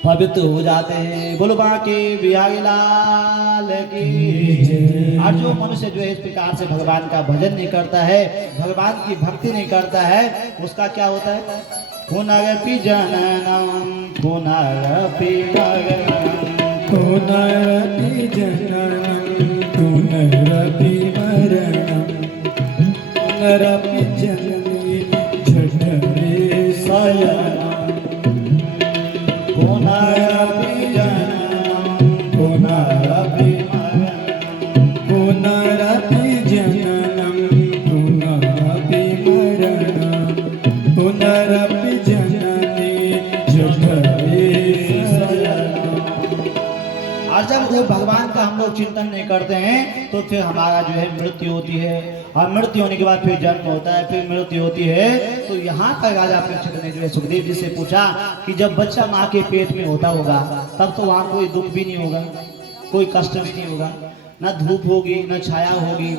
पवित्र हो जाते हैं। बोलो बांके बिहारी लाल की। और जो मनुष्य जो है इस प्रकार से भगवान का भजन नहीं करता है, भगवान की भक्ति नहीं करता है, उसका क्या होता है, पुनरपि जननम पुनरपि मरणम पुनरपि जननम पुनरपि मरणम पुनरपि जननी जठरे शयनम पुनरपि जननम पुनरपि मरणम पुनरपि जननम पुनरपि मरणम पुनरपि जननी जठरे शयनम। और जब वो भगवान का हम लोग चिंतन नहीं करते हैं तो फिर हमारा जो है मृत्यु होती है, और मृत्यु होने के बाद फिर जन्म होता है, फिर मृत्यु होती है। तो यहाँ पर राजा परीक्षित ने जो है सुखदेव जी से पूछा कि जब बच्चा माँ के पेट में होता होगा तब तो वहाँ कोई दुख भी नहीं होगा, कोई कष्ट नहीं होगा, न धूप होगी न छाया होगी,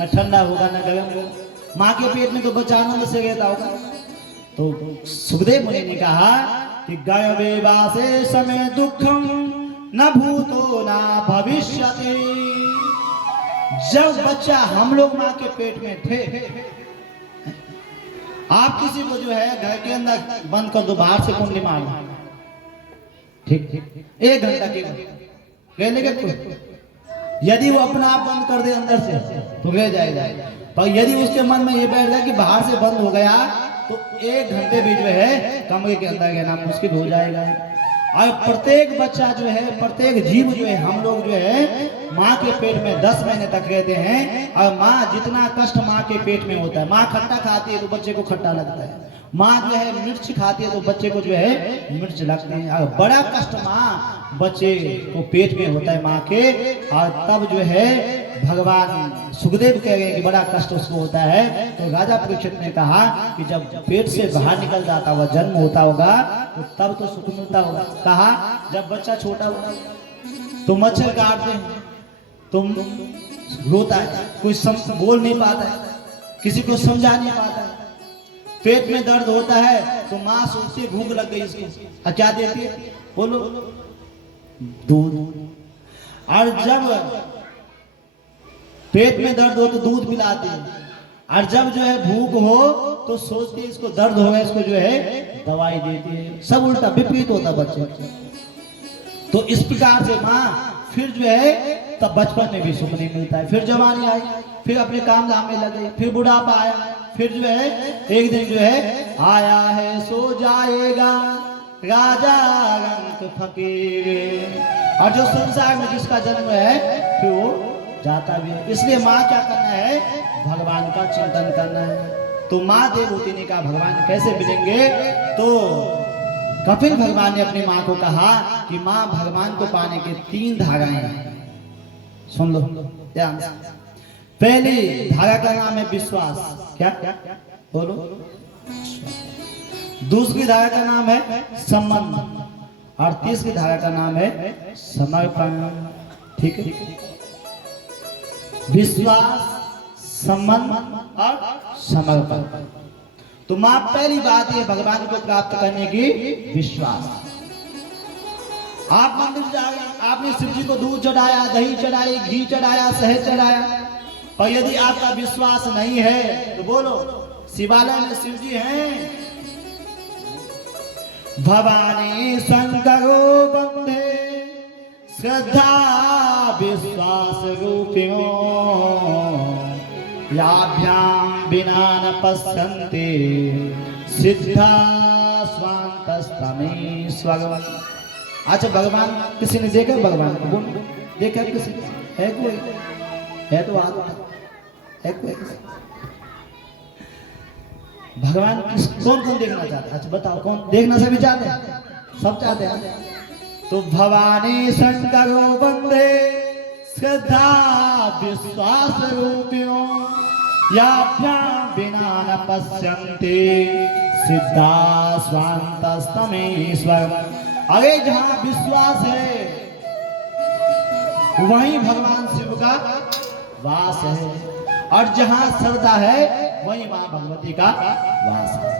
न ठंडा होगा न गर्म होगा, माँ के पेट में तो बच्चा आनंद से रहता होगा। तो सुखदेव मुनि ने कहा कि गर्भे वासे समय दुखम न भूतो न भविष्यति। जब बच्चा हम लोग माँ के पेट में थे, आप किसी को जो है घर के अंदर बंद कर दो, बाहर से कुंडली मार दो, ठीक 1 घंटा के ले लेंगे तो, यदि वो अपना आप बंद कर दे अंदर से तो रह जाएगा, पर यदि उसके मन में ये बैठ जाए कि बाहर से बंद हो गया तो 1 घंटे भी जो है कमरे के अंदर रहना मुश्किल हो जाएगा। और प्रत्येक बच्चा जो है, प्रत्येक जीव जो है, हम लोग जो है माँ के पेट में 10 महीने तक रहते हैं, और माँ जितना कष्ट माँ के पेट में होता है, माँ खट्टा खाती है तो बच्चे को खट्टा लगता है, माँ जो है मिर्च खाती है तो बच्चे को जो है मिर्च लगते हैं, और बड़ा कष्ट माँ बच्चे को पेट में होता है माँ के। और तब जो है भगवान सुखदेव कह रहे हैं कि बड़ा कष्ट उसको होता है। तो राजा परीक्षित ने कहा कि जब पेट से बाहर निकल जाता होगा, जन्म होता होगा, तो तब तो सुख मिलता होगा। कहा जब बच्चा छोटा होगा तो मच्छर काटते हैं, तुम रोता है, कोई बोल नहीं पाता है, किसी को समझा नहीं पाता है, पेट में दर्द होता है तो माँ सोचती भूख लग गई इसको, क्या देती है, बोलो दूध। और जब पेट में दर्द हो तो दूध पिलाती है, और जब जो है भूख हो तो सोचती है इसको दर्द हो गया, इसको जो है दवाई देती है। सब उल्टा विपरीत होता बच्चे। तो इस प्रकार से माँ फिर जो है तब बचपन में भी सुख नहीं मिलता है, फिर जवानी आई, फिर अपने काम धाम में लग गई, फिर बुढ़ापा आया, फिर जो है एक दिन जो है आया है सो जाएगा राजा रंग फकीर। और जो संसार में जिसका जन्म है फिर वो जाता भी है। इसलिए माँ क्या करना है, भगवान का चिंतन करना है। तो माँ देवहूति ने कहा भगवान कैसे मिलेंगे, तो कपिल भगवान ने अपनी माँ को कहा कि माँ भगवान को पाने के 3 धाराएं हैं, सुन लो ध्यान से। पहली धारा का नाम है विश्वास, क्या बोलो, दूसरी धारा का नाम है संबंध, और तीसरी धारा का नाम है समर्पण। ठीक है, विश्वास, संबंध और समर्पण। तो मां पहली बात है भगवान को प्राप्त करने की विश्वास। आप मंदिर जाए, आपने शिव जी को दूध चढ़ाया, दही चढ़ाई, घी चढ़ाया, शहद चढ़ाया, पर यदि आपका विश्वास नहीं है तो बोलो शिवालय में शिव जी हैं। भवानी शंकरो बंधे श्रद्धा विश्वास रूपिणो याभ्याम बिना न पश्यन्ते सिद्धा स्वान्तस्तमेश्वर। अच्छा भगवान किसी ने देखा भगवान को? बोल देखा किसी है? कोई है तो आदमी है कोई? भगवान कौन कौन देखना चाहता है? अच्छा बताओ कौन देखना? सभी चाहते हैं, सब चाहते हैं। तो भवानी शंकरो वंदे श्रद्धा विश्वास रूपिणो याभ्याम बिना न पश्यन्ते सिद्धा स्वान्तस्तमेश्वर। अरे जहां विश्वास है वहीं भगवान शिव का वास है, और जहां श्रद्धा है वहीं मां भगवती का वास है।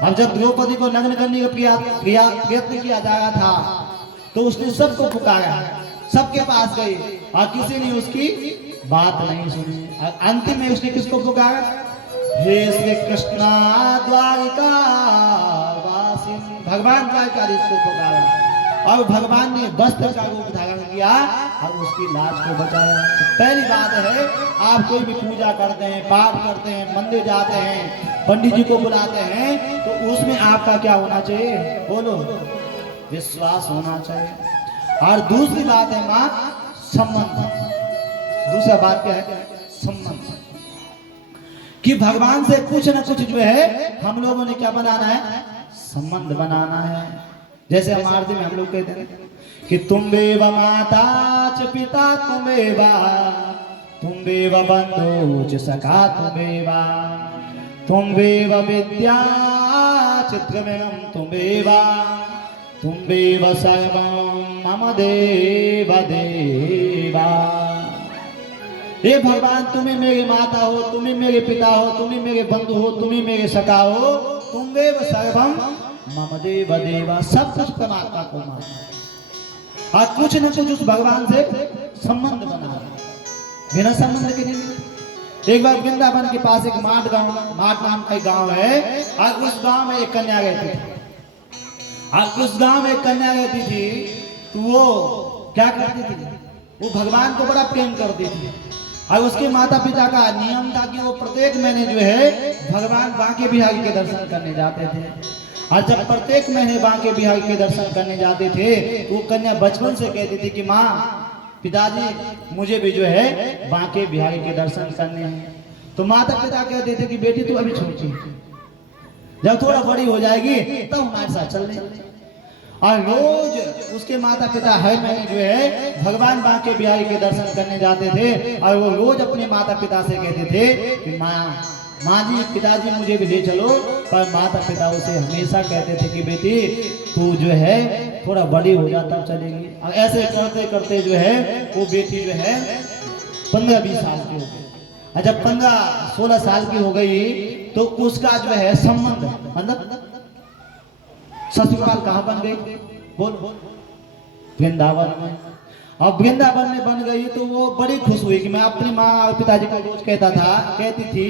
अब जब द्रौपदी को नग्न करने का प्रयत्न किया जा रहा था तो उसने सबको पुकारा, सबके पास गई और किसी ने उसकी बात नहीं सुनी। अंतिम में उसने किसको पुकारा? हे श्री कृष्णा द्वारिका वासिन, भगवान द्वारिकाधीश को पुकारा और भगवान ने वस्त्र का रूप धारण किया और उसकी लाज को बचाया। तो पहली बात है, आप कोई भी पूजा करते हैं, पाठ करते हैं, मंदिर जाते हैं, पंडित जी को बुलाते हैं, तो उसमें आपका क्या होना चाहिए? बोलो विश्वास होना चाहिए। और दूसरी बात है माँ संबंध। दूसरा बात क्या है? संबंध, कि भगवान से कुछ न कुछ जो है हम लोगों ने क्या बनाना है? संबंध बनाना है। जैसे हम आरती में हम लोग कहते हैं कि तुम्हें माता च पिता तुम्हें बंधु च सखा तुम्हें विद्या चित्रमेव तुम्हें सर्वं मम देव देवा। हे भगवान, तुम्हें मेरे माता हो, तुम्हें मेरे पिता हो, तुम्हें मेरे बंधु हो, तुम्हें मेरे सखा हो, तुम्हें सर्वम मम देव देवा। सब कुछ परमात्मा को मानो और कुछ न कुछ उस भगवान से संबंध बना। बिना संबंध के नहीं। एक बार वृंदावन के पास एक माट नाम का एक गांव है और उस गांव में एक कन्या रहती थी। और उस गांव में एक कन्या रहती थी तो वो क्या करती थी? वो भगवान को बड़ा प्रेम करती थी और उसके माता पिता का नियम था कि वो प्रत्येक महीने जो है भगवान बांके बिहारी के दर्शन करने जाते थे। और जब प्रत्येक महीने बांके बिहारी के दर्शन करने जाते थे वो कन्या बचपन से कहती थी कि माँ पिताजी मुझे भी जो है बांके बिहारी के दर्शन करने हैं। तो माता पिता कहते थे कि बेटी तू अभी छोटी, जब थोड़ा बड़ी हो जाएगी तब हमारे साथ चलने। और रोज उसके माता पिता हर महीने जो है भगवान बांके बिहारी के दर्शन करने जाते थे और वो रोज अपने माता पिता से कहते थे कि माँ जी पिताजी मुझे भी ले चलो। पर माता पिता उसे हमेशा कहते थे कि बेटी तू जो है थोड़ा बड़ी हो जा तब चलेगी। और ऐसे करते करते जो है वो बेटी जो है 15-20 साल की हो गई। और जब 15-16 साल की हो गई तो उसका जो है संबंध मतलब ससुराल कहाँ बन गई? बोल वृंदावन में। अब वृंदावन में बन गई तो वो बड़ी खुश हुई कि मैं अपनी माँ और पिताजी को रोज कहती थी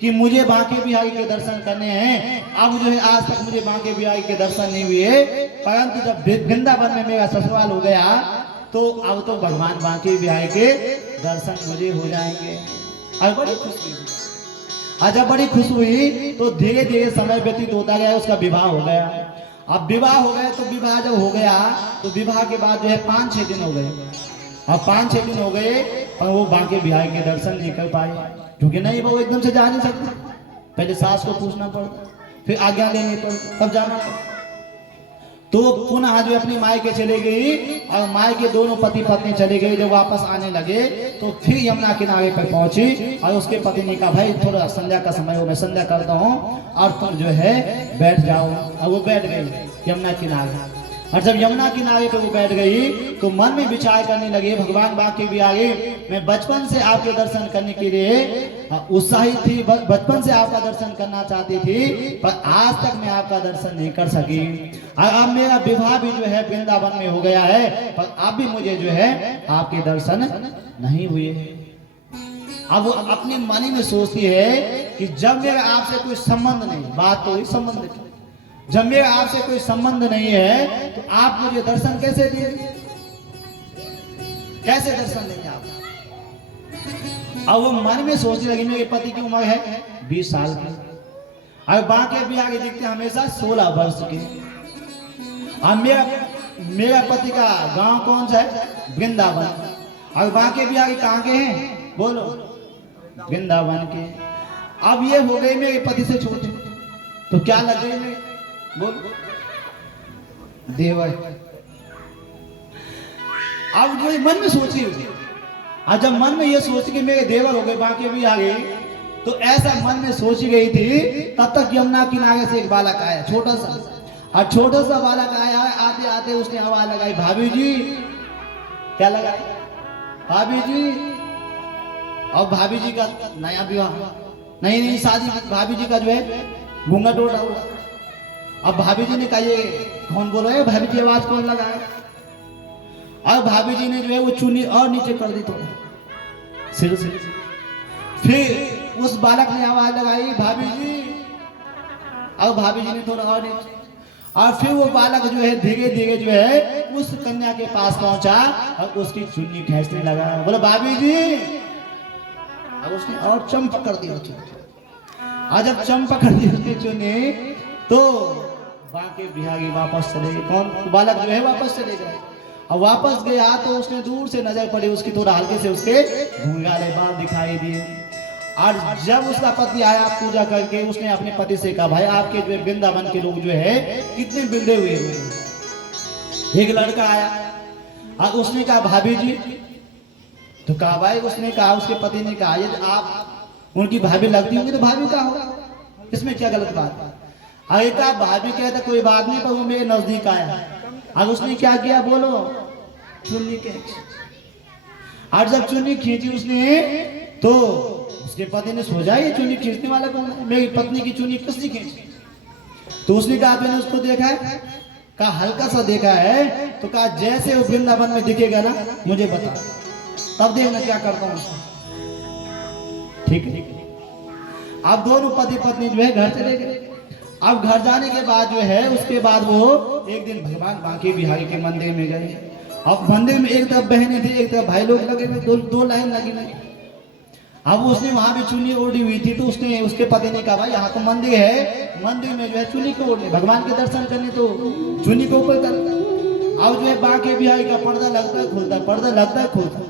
कि मुझे बांके बिहारी के दर्शन करने हैं। अब जो है आज तक मुझे बांके बिहारी के दर्शन नहीं हुए, परंतु जब वृंदावन में मेरा ससुराल हो गया तो अब तो भगवान बांके बिहारी के दर्शन मुझे हो जाएंगे। और बड़ी खुश हुई। और जब बड़ी खुश हुई तो धीरे धीरे समय व्यतीत होता गया, उसका विवाह हो गया। अब विवाह हो गए तो विवाह जब हो गया तो विवाह के बाद जो है 5-6 दिन हो गए। अब 5-6 दिन हो गए और वो बांके बिहारी के दर्शन नहीं कर पाए, क्योंकि नहीं वो एकदम से जा नहीं सकते, पहले सास को पूछना पड़ता, फिर आज्ञा लेनी पड़ती, तब जाना पड़ता। तो पुनः जो अपनी मायके चले गई और मायके दोनों पति पत्नी चले गए। जब वापस आने लगे तो फिर यमुना किनारे पर पहुंची और उसके पति ने कहा भाई थोड़ा संध्या का समय हो, मैं संध्या करता हूँ और तुम जो है बैठ जाओ। और वो बैठ गई यमुना किनारे। और जब यमुना किनारे पे वो बैठ गई तो मन में विचार करने लगे भगवान बांके बिहारी मैं बचपन से आपके दर्शन करने के लिए उत्साहित थी, बचपन से आपका दर्शन करना चाहती थी, पर आज तक मैं आपका दर्शन नहीं कर सकी। और अब मेरा विवाह भी जो है वृंदावन में हो गया है, पर अब भी मुझे जो है आपके दर्शन नहीं हुए। अब वो अपने मन में सोचती है कि जब मेरा आपसे कोई संबंध नहीं, बात तो ही संबंध की, जब मेरा आपसे कोई संबंध नहीं है तो आप मुझे दर्शन कैसे देंगे, कैसे दर्शन देंगे आप। अब वो मन में सोचने लगी मेरे पति की उम्र है 20 साल की, अब बाकी भी आगे दिखते हमेशा 16 वर्ष के। अब मेरा पति का गांव कौन सा है, वृंदावन। अब बाकी भी आगे कहाँ के हैं बोलो, वृंदावन के। अब ये हो गए मेरे पति से छोटे, तो क्या लग गए मेरे बोल देवर। अब जो मन में सोची होगी, और जब मन में ये सोच के मेरे देवर हो गए बाकी भी आ गए, तो ऐसा मन में सोची गई थी। तब तक यमुना किनारे से एक बालक आया छोटा सा, और छोटा सा बालक आया, आते आते उसने आवाज लगाई भाभी जी। क्या लगाई, भाभी जी। और भाभी जी का नया विवाह, नहीं शादी, भाभी जी का जो है घूंघट उड़ा हुआ। अब भाभी जी ने कहा ये कौन बोल रहे, भाभी जी आवाज कौन लगाए। और भाभी जी ने जो है वो चुन्नी और नीचे कर दी थोड़ा सिर से। फिर उस बालक ने आवाज लगाई भाभी जी, और भाभी जी ने थोड़ा और नीचे। और फिर वो बालक जो है धीरे धीरे जो है उस कन्या के पास पहुंचा और उसकी चुन्नी खींचने लगा, बोला भाभी जी। अब उसने और चम पकड़ दी चुन्नी। आज जब चम पकड़ दी उसकी चुन्नी तो बाकी बिहारी वापस चले गए। कौन, बालक जो है वापस चले गए। अब वापस गया तो उसने दूर से नजर पड़ी, उसकी थोड़ा हल्के से उसके घुंघराले बाल दिखाई दिए। और जब उसका पति आया पूजा करके, उसने अपने पति से कहा भाई आपके जो वृंदावन के लोग जो है कितने बिगड़े हुए हैं। एक लड़का आया और उसने कहा भाभी जी, तो कहा भाई, उसने कहा उसके पति ने कहा यदि आप उनकी भाभी लगती होंगी तो भाभी का होगा, इसमें क्या गलत बात है। आगे कहा भाभी कहता कोई बात नहीं, पर वो मेरे नजदीक आया। अब उसने क्या किया बोलो, चुन्नी खींची। और जब चुन्नी खींची उसने तो उसके पति ने सोचा ये चुन्नी खींचने वाला कौन है, मेरी पत्नी की चुन्नी किसने खींची। तो उसने कहा मैंने उसको देखा है, कहा हल्का सा देखा है, तो कहा जैसे वो वृंदावन में दिखेगा ना मुझे बता, तब देखना क्या करता हूँ। ठीक है। अब दोनों पति पत्नी जो है घर चले गए। अब घर जाने के बाद जो है उसके बाद वो एक दिन भगवान बांके बिहारी के मंदिर में गए। अब मंदिर में एक तरफ बहनें थी, एक तरफ भाई लोग लगे हुए, दो लाइन लगी हुई। अब उसने वहां भी चुन्नी ओढ़ी हुई थी, तो उसने उसके पति ने कहा भाई यहाँ तो मंदिर है, मंदिर में जो है चुन्नी को ओढ़ने, भगवान के दर्शन करने तो चुन्नी को ऊपर कर। अब जो है बांके बिहारी का पर्दा लगता है खुलता, पर्दा लगता है खुलता।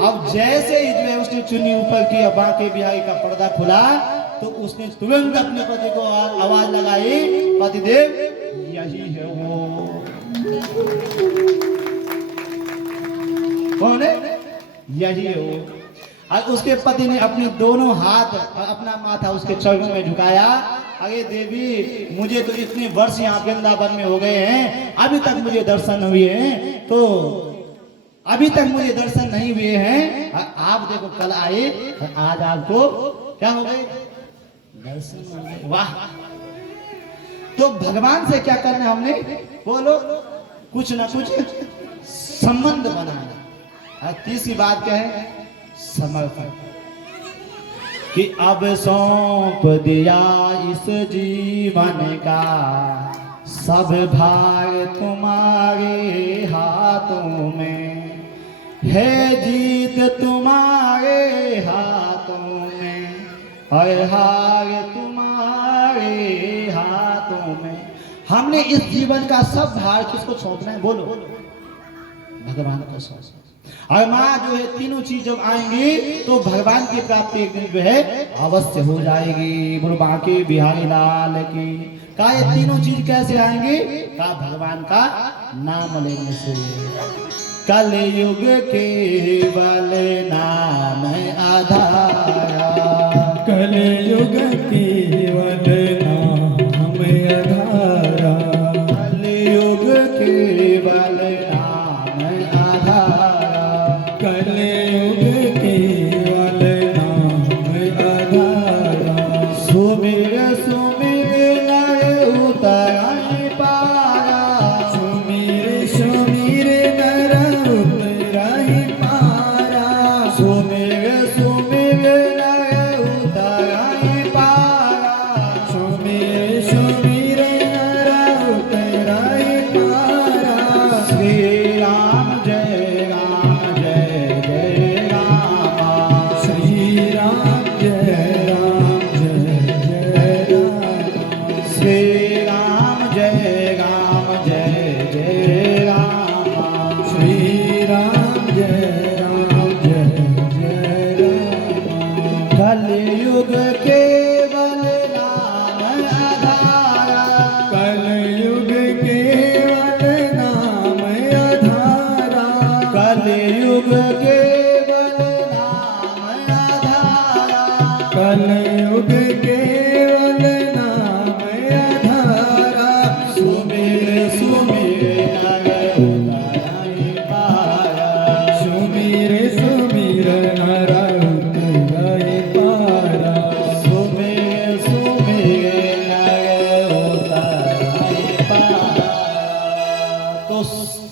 अब जैसे ही जो है उसने चुन्नी ऊपर की, बांके बिहारी का पर्दा खुला, तो उसने तुरंत अपने पति को आवाज लगाई पतिदेव यही है वो। कौन है, यही है वो। और उसके पति ने अपने दोनों हाथ और अपना माथा उसके चरणों में झुकाया, अरे देवी मुझे तो इतने वर्ष यहाँ वृंदावन में हो गए हैं, अभी तक मुझे दर्शन हुए हैं, तो अभी तक मुझे दर्शन नहीं हुए हैं। आप देखो कल आए और आज आपको क्या हो गए, दर्शन हो गए। वाह। तो भगवान से क्या करना हमने बोलो, कुछ ना कुछ संबंध बनाना। और तीसरी बात क्या है, समर्पण, कि अब सौंप दिया इस जीवन का सब भार तुम्हारे हाथों में है, जीत तुम्हारे हाथों में और हार तुम्हारे हाथों में। हमने इस जीवन का सब भार किसको सौंपना है बोलो, भगवान को सौंपना। और माँ जो है तीनों चीज जब आएंगी तो भगवान की प्राप्ति एक दिन जो है अवश्य हो जाएगी। बोलो बांके बिहारी लाल की। कहा ये तीनों चीज कैसे आएंगी, कहा भगवान का नाम लेने से। कल युग केवल नाम आधारा, कल युग केवल नाम आधारा, कल युग केवल नाम आधारा, कल युग केवल नाम आधारा। सुमिर सुमिर नर उतराई पारा, सुमिर सुमिर नर उतराई पारा, सुमिर सुमिर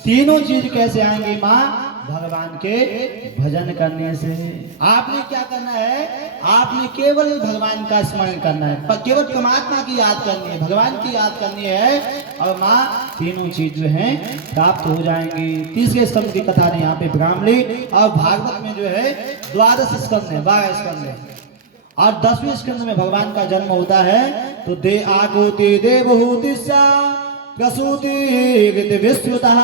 तीनों चीज कैसे आएंगी माँ? भगवान के भजन करने से। आपने क्या करना है? आपने केवल भगवान का स्मरण करना है, केवल परमात्मा की याद करनी है, भगवान की याद करनी है, और माँ तीनों चीज जो है प्राप्त हो जाएंगी। तीसरे स्कंद की कथा ने यहाँ पे विराम ली, और भागवत में जो है 12 स्कंद है, 12 स्कंद है, और 10वें स्कंद में भगवान का जन्म होता है। तो दे आगोति देवहूति प्रसूति विश्वतः।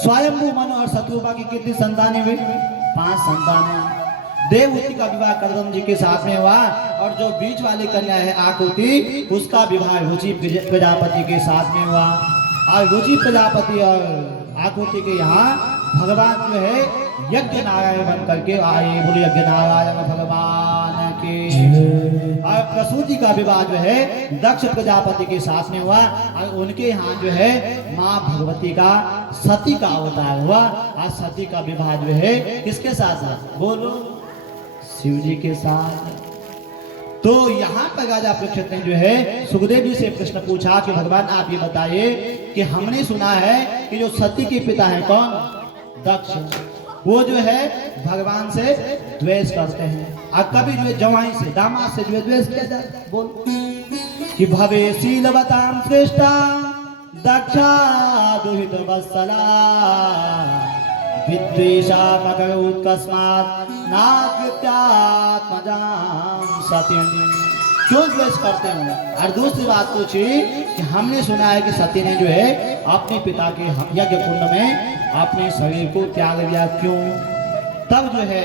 स्वयंभू मनु और शत्रुपा की कितनी संतानें हुई? 5 संतानें। देवहूति का विवाह करदम जी के साथ में हुआ, और जो बीच वाली कन्या है आकुति, उसका विवाह रुचि प्रजापति के साथ में हुआ। और रुचि प्रजापति और आकुति के यहाँ भगवान जो है यज्ञ नारायण बन करके आए। बोले यज्ञ नारायण भगवान की। और प्रसूति का विवाह जो है दक्ष प्रजापति के साथ में हुआ, और उनके यहाँ जो है माँ भगवती का सती का अवतार हुआ। और सती का विवाह जो है किसके साथ साथ? बोलो, शिव जी के साथ। तो यहाँ पर राजा परीक्षित ने जो है सुखदेव जी से प्रश्न पूछा कि भगवान आप ये बताइए कि हमने सुना है कि जो सती के पिता है कौन? दक्ष। वो जो है भगवान से द्वेष करते हैं, और कभी जो जवाई से, दामाद से जो द्वेष किया जाए। बोल कि भवे शीलवतां श्रेष्ठा दक्षा दुहित वत्सला विद्वेषा मकरोत् कस्मात् नाकृत्यात्मजां सतीं। क्यों द्वेष करते हैं? और दूसरी बात पूछी कि हमने सुना है कि सती ने जो है अपने पिता के यज्ञ कुंड में अपने शरीर को त्याग दिया, क्यों? तब जो है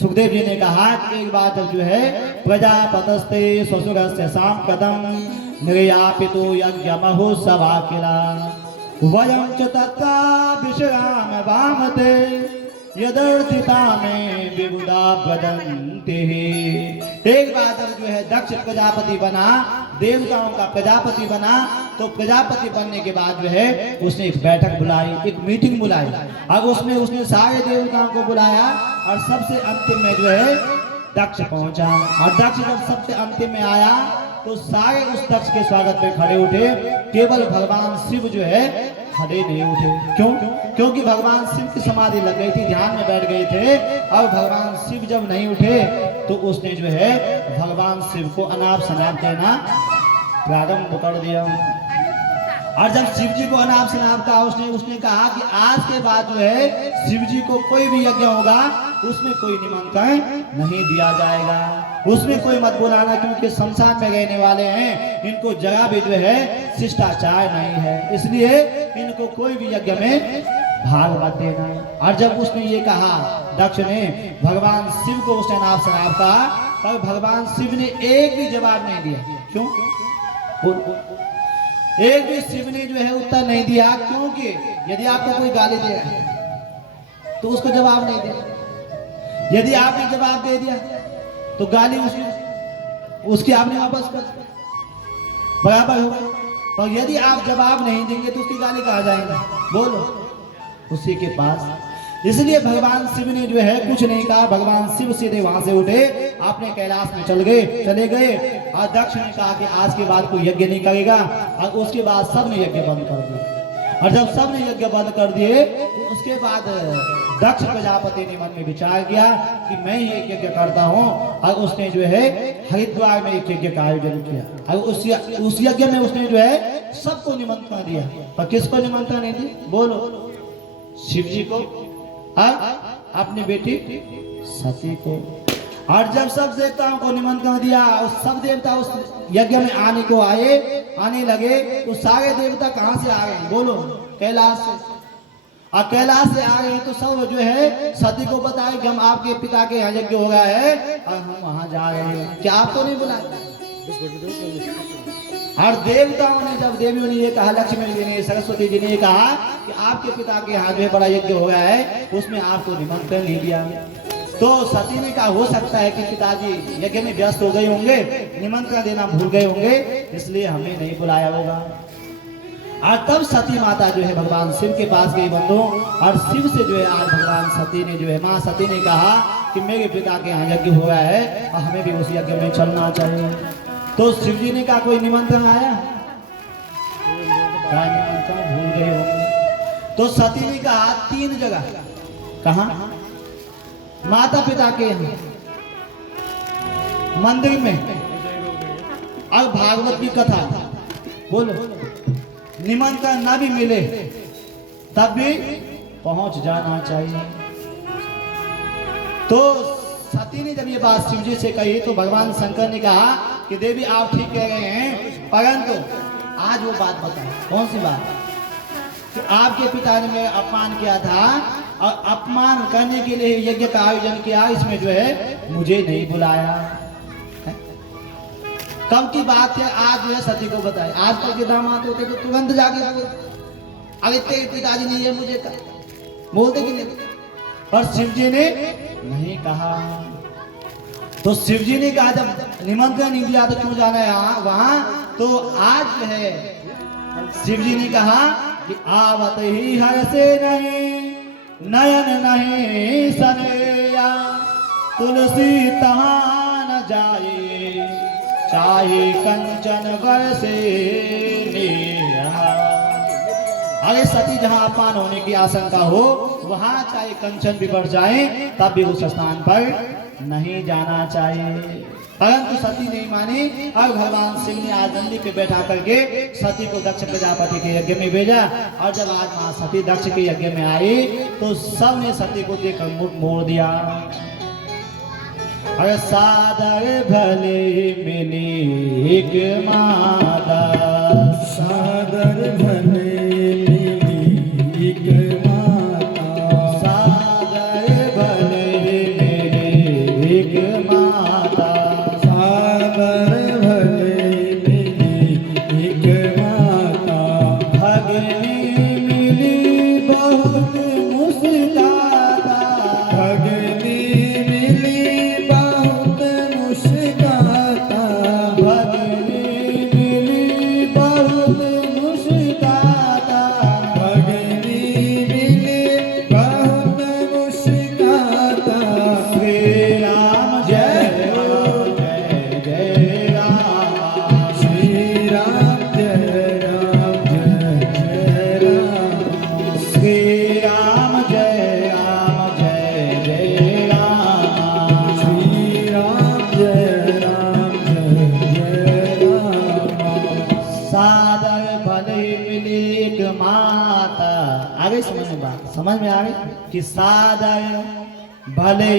सुखदेव जी ने कहा कि एक बात जो है प्रजापतस्ते ससुरस्य साम्प्रतं निर्यापितो यज्ञ महोत्सवाखिला वयं च तत्रा विश्राम वामते यदर्थिता में विबुधा वदन्ति। एक बार जब जो है दक्ष प्रजापति बना, देवताओं का प्रजापति बना, तो प्रजापति बनने के बाद जो है उसने एक बैठक बुलाई, एक मीटिंग बुलाई, और उसमें उसने सारे देवताओं को बुलाया, और सबसे अंतिम में जो है दक्ष पहुंचा। और दक्ष जब सबसे अंतिम में आया तो सारे उस दक्ष के स्वागत में खड़े उठे, केवल भगवान शिव जो है खड़े नहीं उठे। क्यों? क्योंकि भगवान शिव की समाधि लग गई थी, ध्यान में बैठ गए थे। और भगवान शिव जब नहीं उठे तो उसने जो है भगवान शिव को अनाप शनाप देना प्रारंभ कर दिया। और जब शिव जी को अनाप शनाप कहा, उसने कहा कि आज के बाद जो है शिव जी को कोई भी यज्ञ होगा उसमें कोई निमंत्रण नहीं दिया जाएगा, उसमें कोई मत बुलाना, क्योंकि संसार में रहने वाले हैं, इनको जगह भी जो है शिष्टाचार नहीं है, इसलिए इनको कोई भी यज्ञ में भाग मत देना। और जब उसने ये कहा, दक्ष ने भगवान शिव को उसने अनाप शनाप कहा, पर भगवान शिव ने एक भी जवाब नहीं दिया। क्यों? एक भी शिव ने जो है उत्तर नहीं दिया, क्योंकि यदि आपको कोई गाली दिया तो उसको जवाब नहीं दिया, यदि आपने जवाब दे दिया तो गाली उसकी आपने वापस कर बराबर होगा, पर यदि आप जवाब नहीं देंगे तो उसकी गाली कहाँ जाएंगे? बोलो, उसी के पास। इसलिए भगवान शिव ने जो है कुछ नहीं कहा, भगवान शिव सीधे वहां से उठे, अपने कैलाश में चले गए। और दक्ष ने कहा कि आज के बाद कोई यज्ञ नहीं करेगा, और उसके बाद सब ने यज्ञ बंद कर दिए। और जब सब ने यज्ञ बंद कर दिए तो उसके बाद दक्ष प्रजापति ने मन में विचार किया कि मैं ही एक यज्ञ करता हूँ, और उसने जो है हरिद्वार में एक यज्ञ का आयोजन किया, और उस यज्ञ में उसने जो है सबको निमंत्रण दिया। पर किसको निमंत्रण नहीं दिया? बोलो, शिव जी को, अपनी बेटी सती को। और जब सब देवताओं को निमंत्रण दिया, उस सब देवता उस यज्ञ में आने लगे, तो सारे देवता कहां से आ गए? बोलो, कैलाश से। और कैलाश से आ गए तो सब जो है सती को बताए कि हम आपके पिता के यहाँ यज्ञ हो गया है और हम वहां जा रहे हैं, क्या आपको नहीं बुलाया? और देवताओं ने, जब देवियों ने ये कहा, लक्ष्मी जी ने, सरस्वती जी ने ये कहा कि आपके पिता के यहाँ जो है बड़ा यज्ञ हो गया है, उसमें आपको निमंत्रण नहीं दिया। तो सती ने कहा हो सकता है कि पिताजी यज्ञ में व्यस्त हो गए होंगे, निमंत्रण देना भूल गए होंगे, इसलिए हमें नहीं बुलाया होगा। और तब सती माता जो है भगवान शिव के पास गई बंधु, और शिव से जो है आज भगवान सती ने जो है, माँ सती ने कहा कि मेरे पिता के यहाँ यज्ञ हो गया है और हमें भी उस यज्ञ में चलना चाहिए। तो शिव जी ने कहा कोई निमंत्रण आया? क्या निमंत्रण भूल गए होंगे। तो सती ने कहा 3 जगह, कहा? माता पिता के यहाँ, मंदिर में, और भागवत की कथा। बोलो, निमंत्रण ना भी मिले तब भी पहुंच जाना चाहिए। तो सती ने जब ये बात शिव जी से कही तो भगवान शंकर ने कहा कि देवी आप ठीक कह रहे हैं, परंतु आज वो बात बताए। कौन सी बात? कि आपके पिता ने मेरा अपमान किया था और अपमान करने के लिए यज्ञ का आयोजन किया, इसमें जो है मुझे नहीं बुलाया। कब की बात है? आज जो है सती को बताए। आजकल के दामाद होते तो तुरंत जाके अरे तेरे पिताजी ने ये मुझे कहा, बोलते कि नहीं? पर शिव जी ने नहीं कहा। तो शिव जी ने कहा जब निमंत्रण नहीं दिया तो क्यों जाना है वहां? तो आज जो है शिव जी ने कहा कि आवत ही हर से नहीं, नयन नहीं सनेया, तुलसी तहां न जाए, चाहे कंचन बरसे नेहा। अरे सती जहां अपमान होने की आशंका हो वहां चाहे कंचन भी बढ़ जाए तब भी उस स्थान पर नहीं जाना चाहिए। परंतु सती नहीं मानी और भगवान शिव ने आज नंदी पे बैठा करके सती को दक्ष प्रजापति के यज्ञ में भेजा। और जब आज मां सती दक्ष के यज्ञ में आई तो सब ने सती को देखकर मुख मोड़ दिया। अरे सादर भले मिली एक माता, सादर भले मिली एक माता, सादर भले मिली एक माता, सादर भले मिली एक माता, भगनी मिली बहुत मुस्काता, भगनी मिली बहुत मुस्काता, भगनी मिली बहुत मुस्काता, भगनी मिली बहुत मुस्काता। श्री राम जय राम जय जय राम, श्री राम जय राम जय जय राम, श्री राम जय जय राम, श्री राम जय राम। सादर भले मिली एक माता। आगे समझ में बात समझ में आ गई कि सादर भले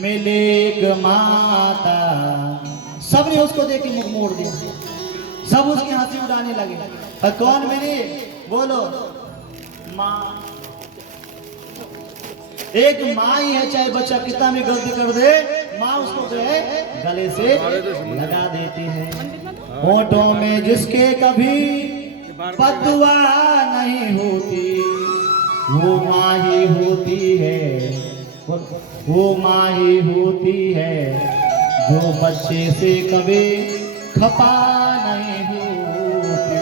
मिले एक माता। सबने उसको देख के मुख मोड़ दिया, सब उसकी हंसी उड़ाने लगे। और कौन मिली? बोलो, माँ। एक माँ ही है, चाहे बच्चा कितना भी गलती कर दे, माँ उसको जो है गले से लगा देती है। होठों में जिसके कभी बददुआ नहीं होती वो माँ ही होती है, वो माँ ही होती है जो बच्चे से कभी खपा नहीं होती।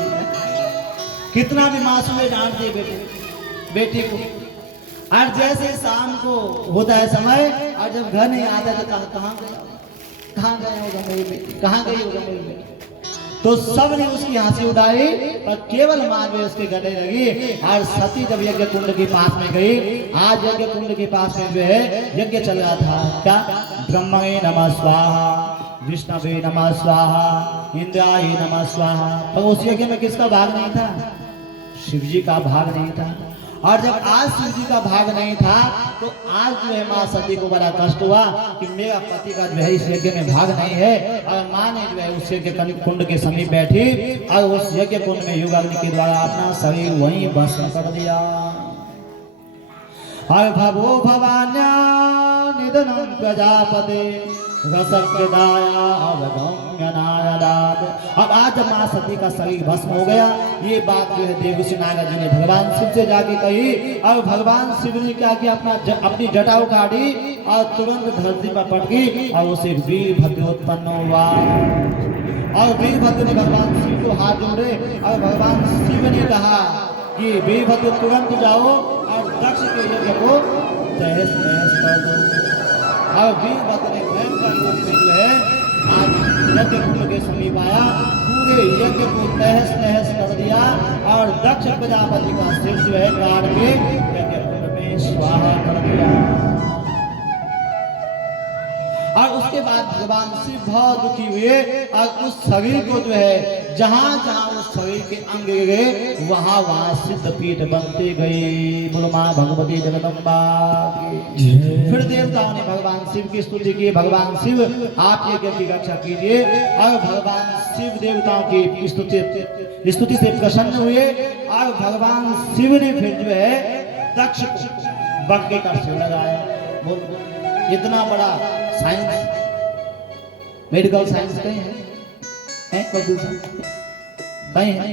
कितना भी मासूम डांट दे बेटी को, और जैसे शाम को होता है समय और जब घर नहीं आता तो कहाँ गए होगा मेरी बेटी, कहाँ गई होगा मेरी बेटी। तो सब ने उसकी हंसी उड़ाई पर केवल मां में उसके गले लगी। और सती जब यज्ञ कुंड के पास में गई, आज यज्ञ कुंड के पास में जो है यज्ञ चल रहा था। क्या? ब्रह्मणे नमः स्वाहा, विष्णवे नमः स्वाहा, इंद्राय नमः स्वाहा। पर उस यज्ञ में किसका भाग नहीं था? शिव जी का भाग नहीं था। और जब आज शिव जी का भाग नहीं था तो आज जो है माँ सती को बड़ा कष्ट हुआ कि मेरा पति का जो है इस यज्ञ में भाग नहीं है। और माँ ने जो है उस यज्ञ कुंड के समीप बैठी और उस यज्ञ कुंड में युगाग्नि के द्वारा अपना शरीर वहीं भस्म कर दिया। और भवो भवान्या निधनम प्रजापते रसप्रदाया अवगम्य नारदाद। अब आज जब मां सती का शरीर भस्म हो गया, ये बात जो है देवऋषि नारद जी ने भगवान शिव से जाके कही। और भगवान शिव ने क्या किया, अपनी जटा उखाड़ी और तुरंत धरती पर पट गई और उसे वीरभद्र उत्पन्न हुआ। और वीरभद्र ने भगवान शिव को हाथ जोड़े और भगवान शिव ने कहा कि वीरभद्र तुरंत जाओ और दक्ष के यज्ञ को तहस नहस कर दो। और वीरभद्र ने भयंकर रूप में जो है आज यज्ञ कुंड के समीप आया, पूरे यज्ञ को तहस नहस कर दिया और दक्ष प्रजापति का सिर जो है काट के यज्ञ कुंड में स्वाहा कर दिया। और उसके बाद भगवान शिव बहुत दुखी हुए और उस शरीर को जो है जहां जहां उस शरीर के अंग गए वहां वहां सिद्ध पीठ बनते गए। बोलो मां भगवती जगदम्बा की। फिर देवताओं ने भगवान शिव की स्तुति की, भगवान शिव आप यज्ञ की रक्षा कीजिए। और भगवान शिव देवताओं की स्तुति से प्रसन्न हुए और भगवान शिव ने फिर जो है दक्ष को बग्गे का सिर लगाया। बोल इतना बड़ा साइंस, मेडिकल साइंस कहीं है कहीं है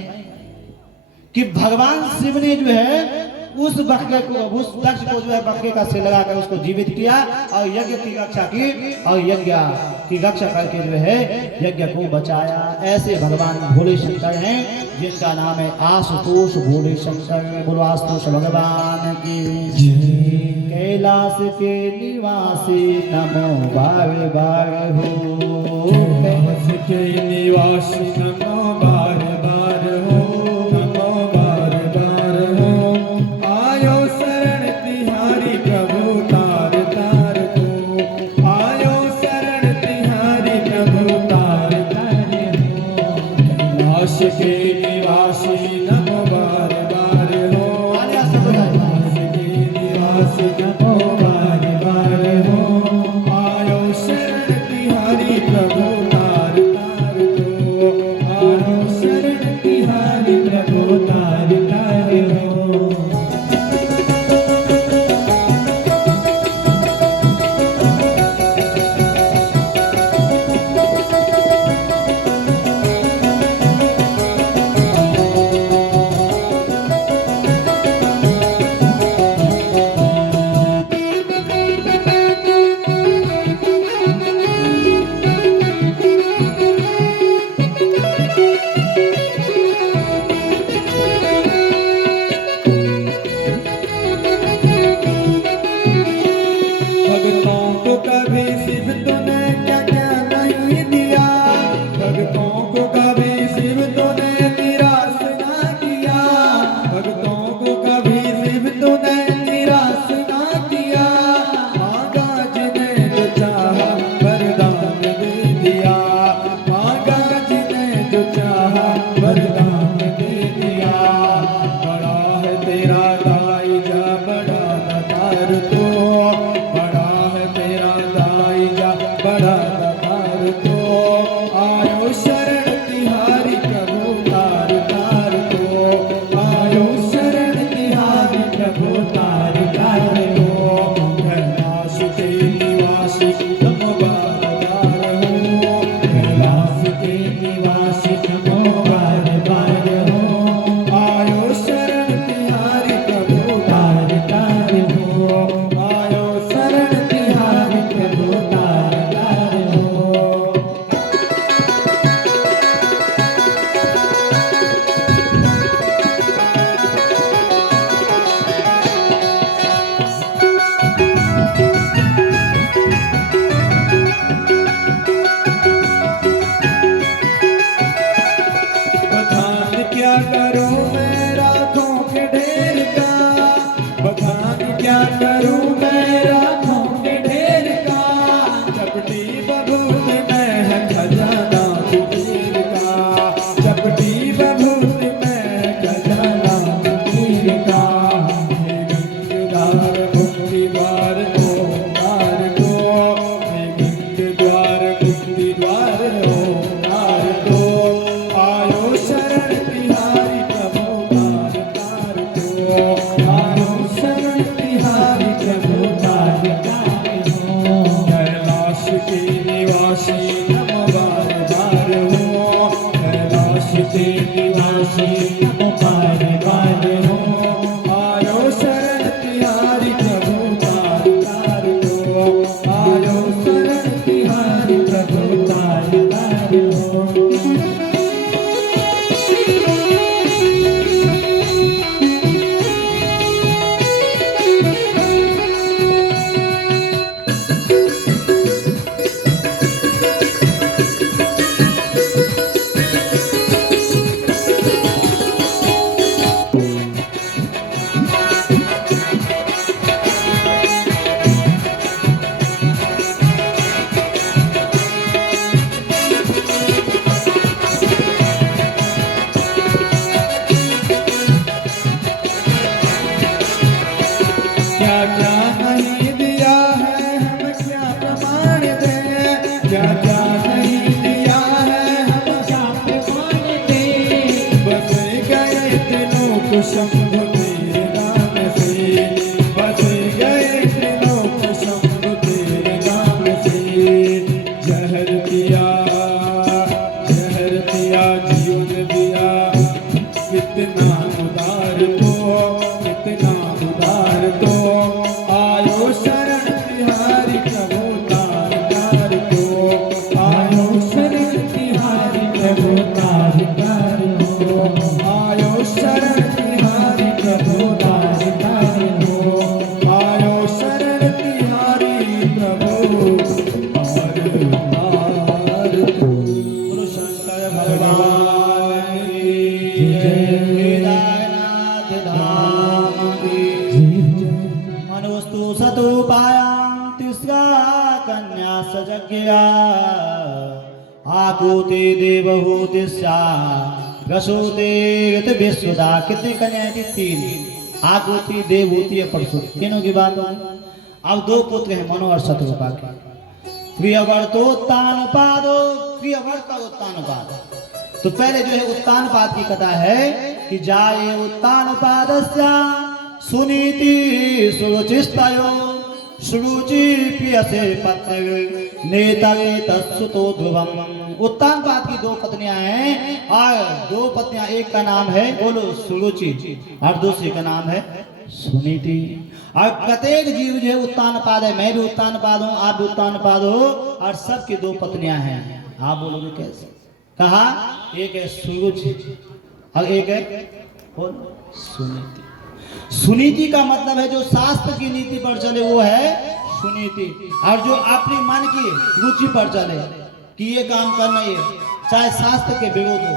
कि भगवान शिव ने जो है उस बकरे को, उस दक्ष को जो है बकरे का सिर लगाकर उसको जीवित किया और यज्ञ की रक्षा की और यज्ञ की रक्षा करके जो है यज्ञ को बचाया। ऐसे भगवान भोले शंकर हैं जिनका नाम है आशुतोष भोले शंकर। बोलो आशुतोष भगवान की। कैलाश के निवासी नमो बारे बारे हो, कैलाश के निवासी नमो बारे बारे हो, नमो बारे बारे हो। आयो शरण तिहारी प्रभु तार तार को, आयो शरण तिहारी प्रभु तार तार हो। कैलाश के निवासी नमो बारे बारे हो, कैलाश के निवासी नमो बारे बारे हो। आयो शरण तिहारी प्रभु तार तार को, आयो शरण तिहारी प्रभु तार तार हो। भगतों को कभी शिव तूने क्या क्या नहीं दिया, भगतों को कभी शिव तूने निराश ना किया, भगतों को कभी शिव तूने निराश ना किया। मांगा जिने जो चाहा वरदान दे दिया, मांगा जिने जो चाहा वरदान दे दिया। बड़ा है तेरा दाई जा बड़ा दातार तो, बड़ा है तेरा दाई जा बड़ा दातार तो। आयो शरण तिहारी प्रभु तार तार को, आयो शरण तिहारी प्रभु तार तार को। कैलाश के निवासी नमो बार बार हो, कैलाश के निवासी नमो बार बार हो। आयो शरण तिहारी प्रभु तार तार हो, आयो शरण तिहारी प्रभु तार तार हो। बखान क्या करूं मैं राखों के ढेर का, बखान क्या करूं मैं राखों के ढेर का। चपटी बबूल में है खजाना कुबीर का, चपटी बबूल में है खजाना कुबीर का। हे गंगद्वार मुक्ति द्वार ओंकार को, हे गंगद्वार मुक्ति द्वार ओंकार को। आयो शरण तिहारी प्रभु तार तार को, आयो शरण तिहारी प्रभु तार तार हो। कैलाश के निवासी नमो बार बार हो, कैलाश के निवासी नमो बार बार हो। आयो शरण तिहारी प्रभु तार तार को, आयो शरण तिहारी प्रभु तार तार हो। शंभु तेरे नाम से, बस गए त्रिलोक शंभु तेरे नाम से। जहर पिया जीवन दिया, कितना उदार तो आयो शरण तिहारी प्रभु तार तार को, आयो शरण तिहारी प्रभु तार तार को, आयो शरण तिहारी प्रभु तार तार को, आयो शरण तिहारी प्रभु तार तार को। बोलो शंकर भगवान की जय। केदारनाथ धाम की मनोस्तु सतोपायां तिस्रा कन्या सजज्ञया, आकुति देवहूतिस्या प्रसूति ऋत विश्वदा। कितनी कन्याएं थी? 3। आकुति, देवहूति और प्रसूति, तीनों की बात हो। अब 2 पुत्र हैं, मनो और शत्रुपा के। प्रियवर्तोत्तानपादो, प्रियवर्त और उत्तानपाद। तो पहले जो है उत्तानपाद की कथा है कि जाये उत्तानपादस्य सुनीति सुरुचिस्तयो, सुरुचि प्रियसे पत्नी नेतवे तत्सुतो ध्रुवम। उत्तानपाद की 2 पत्नियां हैं और 2 पत्नियां, एक का नाम है बोलो सुरुचि और दूसरी का नाम है सुनीति। और प्रत्येक जीव जो है उत्तानपाद है। मैं भी उत्तानपाद हूँ, आप भी उत्तानपाद हो, और सबकी 2 पत्नियां हैं। आप बोलोगे कैसे? कहा एक है सुरुचि और एक है सुनीति। सुनीति का मतलब है जो शास्त्र की नीति पर चले वो है सुनीति, और जो अपनी मन की रुचि पर चले कि ये काम करना है चाहे शास्त्र के विरोध हो,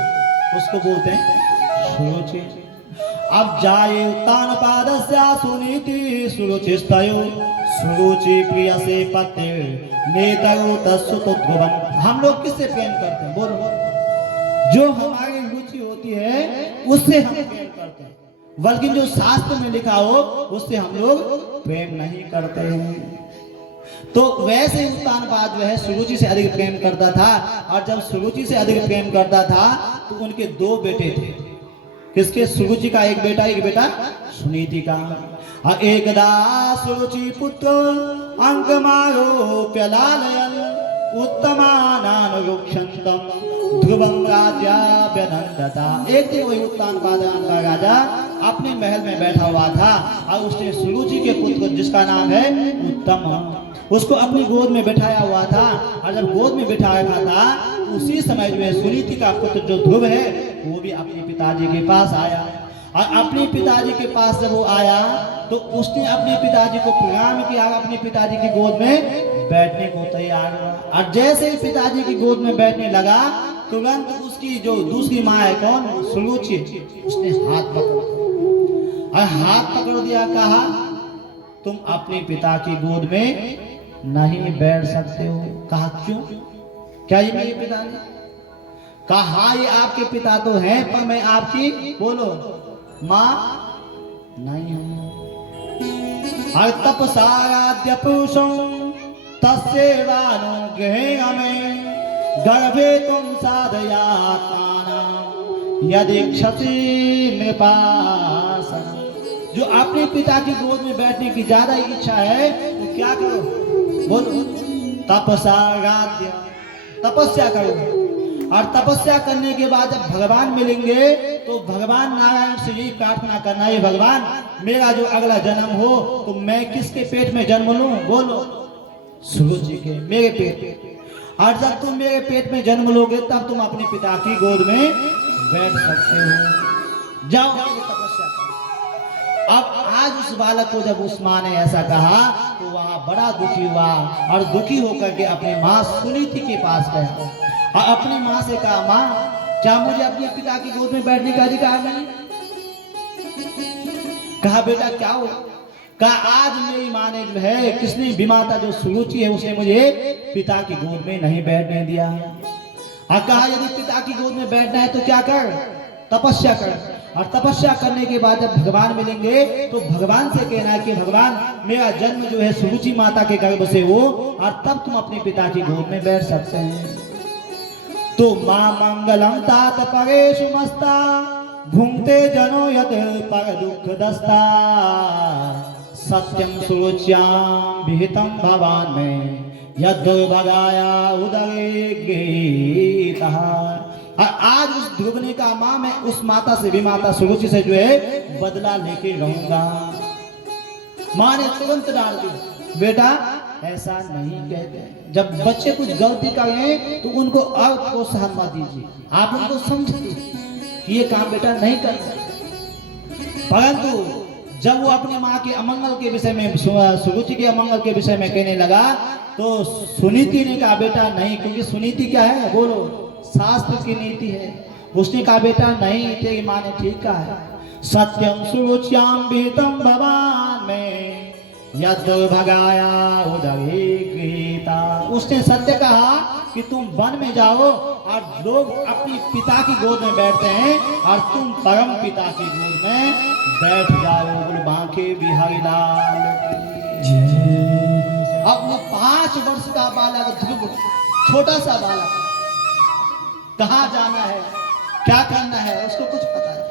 उसको बोलते हैं सुरुचि। अब जाये उत्तानपादस्य सुनीति सुरुचिस्तयो, सुरुचि प्रियसे पते नेतरो तत्सुतो ध्रुवम्। हम लोग किससे प्रेम करते हैं? बोलो। जो हमारी रुचि होती है उससे हम प्रेम करते हैं, बल्कि जो शास्त्र में लिखा हो उससे हम लोग प्रेम नहीं करते हैं। तो वैसे उत्तानपाद जो है सुरुचि से अधिक प्रेम करता था, और जब सुरुचि से अधिक प्रेम करता था तो उनके 2 बेटे थे। किसके? सुरुचि का एक बेटा सुनीति का। और एकदा सुरुचि पुत्र अंकमारोप्य लालयन् उत्तमानानुरुक्षन्तम् ध्रुवं राज्याभ्यनन्दता। एक दिन वही उत्तानपाद नाम का राजा अपने महल में बैठा हुआ था, और उसने सुरुचि के पुत्र जिसका नाम है उत्तम, उसको अपनी गोद में बैठाया हुआ था। और जब गोद में बैठाया था उसी समय जो है सुनीति का पुत्र जो ध्रुव है वो भी अपने पिताजी के पास आया। और अपने पिताजी के पास जब वो आया तो उसने अपने पिताजी को प्रणाम किया, अपने पिताजी की गोद में बैठने को तैयार हुआ। और जैसे ही पिताजी की गोद में बैठने लगा तुरंत उसकी जो दूसरी माँ है कौन? सुरुचि, उसने हाथ पकड़ दिया। कहा तुम अपने पिता की गोद में नहीं बैठ सकते हो। कहा क्यों? क्या ये मेरे पिता ने? कहा ये आपके पिता तो हैं, पर मैं आपकी बोलो माँ नहीं हूं। और तपसाराध्य पुरुषों तस्यैवानुग्रहे हमें गर्भे तुम साधयात्माना यदि क्षति नृपासन। जो अपने पिता की गोद में बैठने की ज्यादा इच्छा है तो क्या करो? बोलो तपसाराध्य, तपस्या करो। और तपस्या करने के बाद जब भगवान मिलेंगे तो भगवान नारायण से यही प्रार्थना करना है, भगवान मेरा जो अगला जन्म हो तो मैं किसके पेट में जन्म लूं? बोलो सुरुचि के, मेरे पेट में। और जब तुम मेरे पेट में जन्म लोगे तब तुम अपने पिता की गोद में बैठ सकते हो। जाओ तपस्या करो। अब आज उस बालक को जब उस माँ ने ऐसा कहा तो वहां बड़ा दुखी हुआ, और दुखी होकर के अपनी माँ सुनीति के पास गया और अपनी माँ से कहा, माँ क्या मुझे अपने पिता की गोद में बैठने का अधिकार नहीं? कहा बेटा क्या हो? कहा आज मेरी माँ ने जो है किसने विमाता जो सुरुचि है उसने मुझे पिता की गोद में नहीं बैठने दिया। और कहा यदि पिता की गोद में बैठना है तो क्या कर? तपस्या कर। और तपस्या करने के बाद जब भगवान मिलेंगे तो भगवान से कहना है कि भगवान मेरा जन्म जो है सुरुचि माता के गर्भ से हो, और तब तुम अपने पिता की गोद में बैठ सकते हैं। तो मां मंगलम तात परेशु मस्ता भुंक्ते जनो यत् पर दुख दस्ता सत्यम सुरुच्याम विहितम भवान में यद्भगाया उदय गीता। और आज उस ध्रुवनी का माँ मैं उस माता से भी, माता सुरुचि से जो है बदला लेके रहूंगा। माँ ने तुरंत डाल दी, बेटा ऐसा नहीं कहते। जब बच्चे कुछ गलती करें तो उनको और प्रोत्साहन मत दीजिए, आप उनको समझिए कि ये काम बेटा नहीं कर सकते। परंतु जब वो अपनी माँ के अमंगल के विषय में, सुरुचि के अमंगल के विषय में कहने लगा तो सुनीति ने कहा बेटा नहीं, क्योंकि सुनीति क्या है बोलो, शास्त्र की नीति है। उसने कहा बेटा नहीं, तेरी माँ ने ठीक कहा है। सत्यम सुरुच्याम विहितम भवान में यद भगाया उदय गीता। उसने सत्य कहा कि तुम वन में जाओ और लोग अपनी पिता की गोद में बैठते हैं और तुम परम पिता की गोद में बैठ जाओ। बांके बिहारी लाल। अब वो 5 वर्ष का बालक ध्रुव, छोटा सा बालक, कहाँ जाना है क्या करना है उसको कुछ पता नहीं।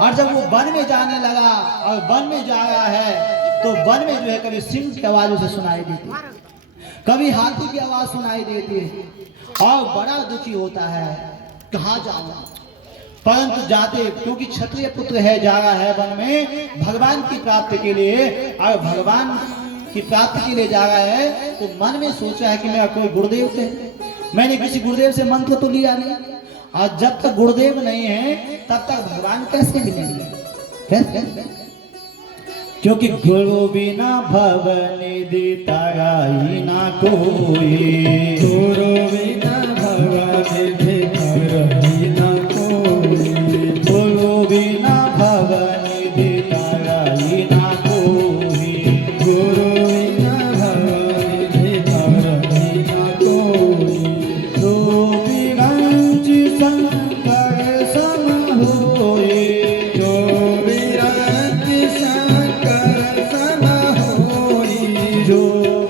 और जब वो वन में जाने लगा और वन में जा रहा है तो वन में जो है कभी सिंह की आवाज उसे सुनाई देती है, कभी हाथी की आवाज सुनाई देती है और बड़ा दुखी होता है कहाँ जाऊंगा। परंतु जाते, क्योंकि क्षत्रिय पुत्र है, जा रहा है वन में भगवान की प्राप्ति के लिए, और भगवान की प्राप्ति के लिए जा रहा है तो मन में सोचा है कि मेरा कोई गुरुदेव थे, मैंने किसी गुरुदेव से मंत्र तो लिया नहीं, और जब तक गुरुदेव नहीं है तब तक भगवान कैसे मिलेंगे, कैसे? क्योंकि गुरु बिना भवन दिता ही ना कोई, गुरु बिना भवन दिता ही ना कोई, गुरु बिना भवन दिता ही ना कोई, गुरु बिना भवन दिता ही ना कोई। जो विरंच शंकर सम होए, जो विरंच शंकर सम होई, जो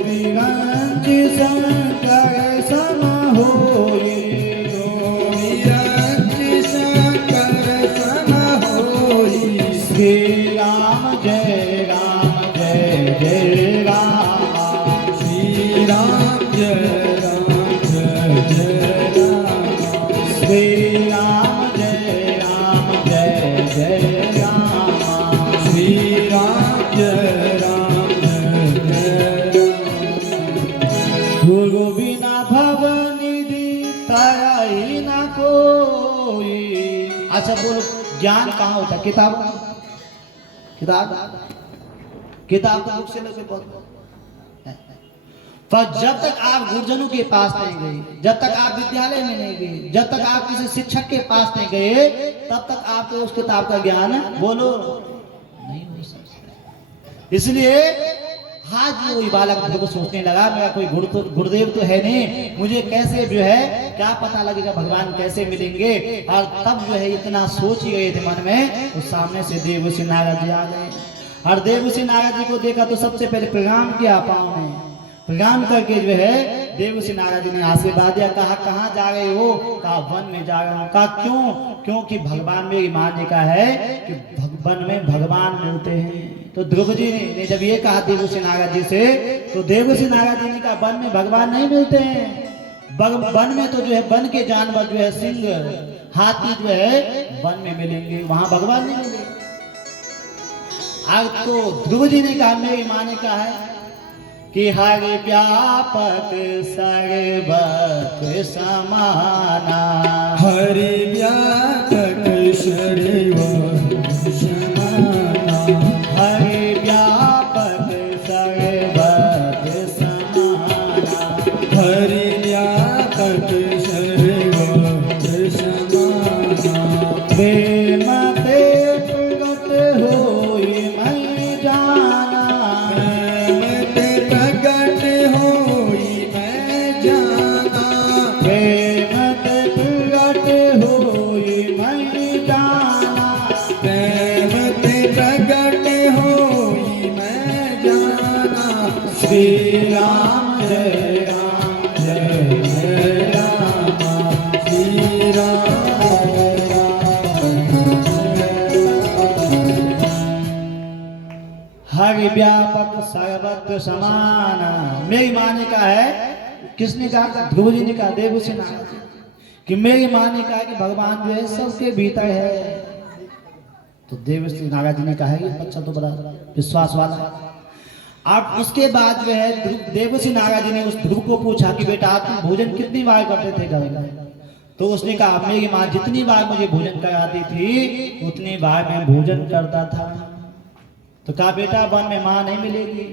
विरंच शंकर सम होए, जो विरंच शंकर सम होई। श्री राम जय राम जय जय राम, श्री राम जय राम जय जय राम, श्री राम जय राम जय जय राम, श्री राम जय राम जय जय राम। गुरु बिना भवन दिता ही ना कोई। अच्छा बोलो, ज्ञान कहाँ होता है? किताब, किताब, किताब तो बुक से लेके बहुत। पर जब तक आप गुरुजनों के पास नहीं गए, जब तक आप विद्यालय में नहीं गए, जब तक आप किसी शिक्षक के पास नहीं गए, तब तक आपको उस किताब का ज्ञान बोलो नहीं हो सकता। इसलिए आज वही बालक ध्रुव सोचने लगा मेरा कोई गुरुदेव तो है नहीं, मुझे कैसे जो है क्या पता लगेगा भगवान कैसे मिलेंगे। और तब जो है इतना सोच ही गए थे मन में, तो सामने से देवऋषि नारद जी आ गए। और देवऋषि नारद जी को देखा तो सबसे पहले प्रणाम किया पाँव में, प्रणाम करके जो है देवऋषि नारद जी ने आशीर्वाद दिया। कहा कहाँ जा रहे हो? कहा वन में जा रहा हूँ। कहा क्यों? क्योंकि भगवान मेरी मान्य का है कि वन में भगवान मिलते हैं। तो ध्रुव जी ने जब ये कहा देवऋषि नारद जी से, तो देवऋषि नारद जी ने कहा वन में भगवान नहीं मिलते हैं, वन में तो जो है वन के जानवर जो है सिंह हाथी जो है वन में मिलेंगे, वहां भगवान नहीं मिलेंगे। आज तो ध्रुव जी ने कहा मेरी माने का है कि हर व्यापक सर्वक समाना, हरि व्यापक सर्वक समाना, हरि व्यापक सर्वक समाना, हरि व्यापक सर्वक समाना। प्रेम ते प्रगट होई मैं जाना, प्रेम ते प्रगट होई मैं जाना, प्रेम ते प्रगट होई है कि व्यापक सर्वत्र समान। मेरी माँ ने कहा है, किसने कहा? ध्रुव जी ने कहा, देवसी नागा जी, कि मेरी माँ ने कहा कि भगवान जो है सबके भीतर है। तो देवसी नागा जी ने कहा है, ये बच्चा तो बड़ा विश्वास वाला है। अब उसके बाद जो है देवसी नागा जी ने उस ध्रुव को पूछा कि बेटा आप भोजन कितनी बार करते थे घर में? तो उसने कहा, मेरी माँ जितनी बार मुझे भोजन कराती थी उतनी बार मैं भोजन करता था। तो कहा, बेटा वन में माँ नहीं मिलेगी,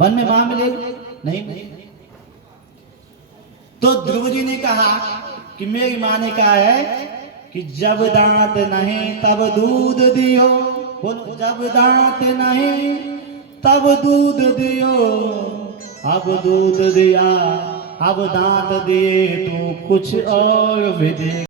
वन में माँ मिलेगी नहीं। तो ध्रुव जी ने कहा कि मेरी माँ ने कहा है कि जब दांत नहीं तब दूध दियो, बोलो, जब दांत नहीं तब दूध दियो, अब दूध दिया अब दांत दिए तो कुछ और भी दे।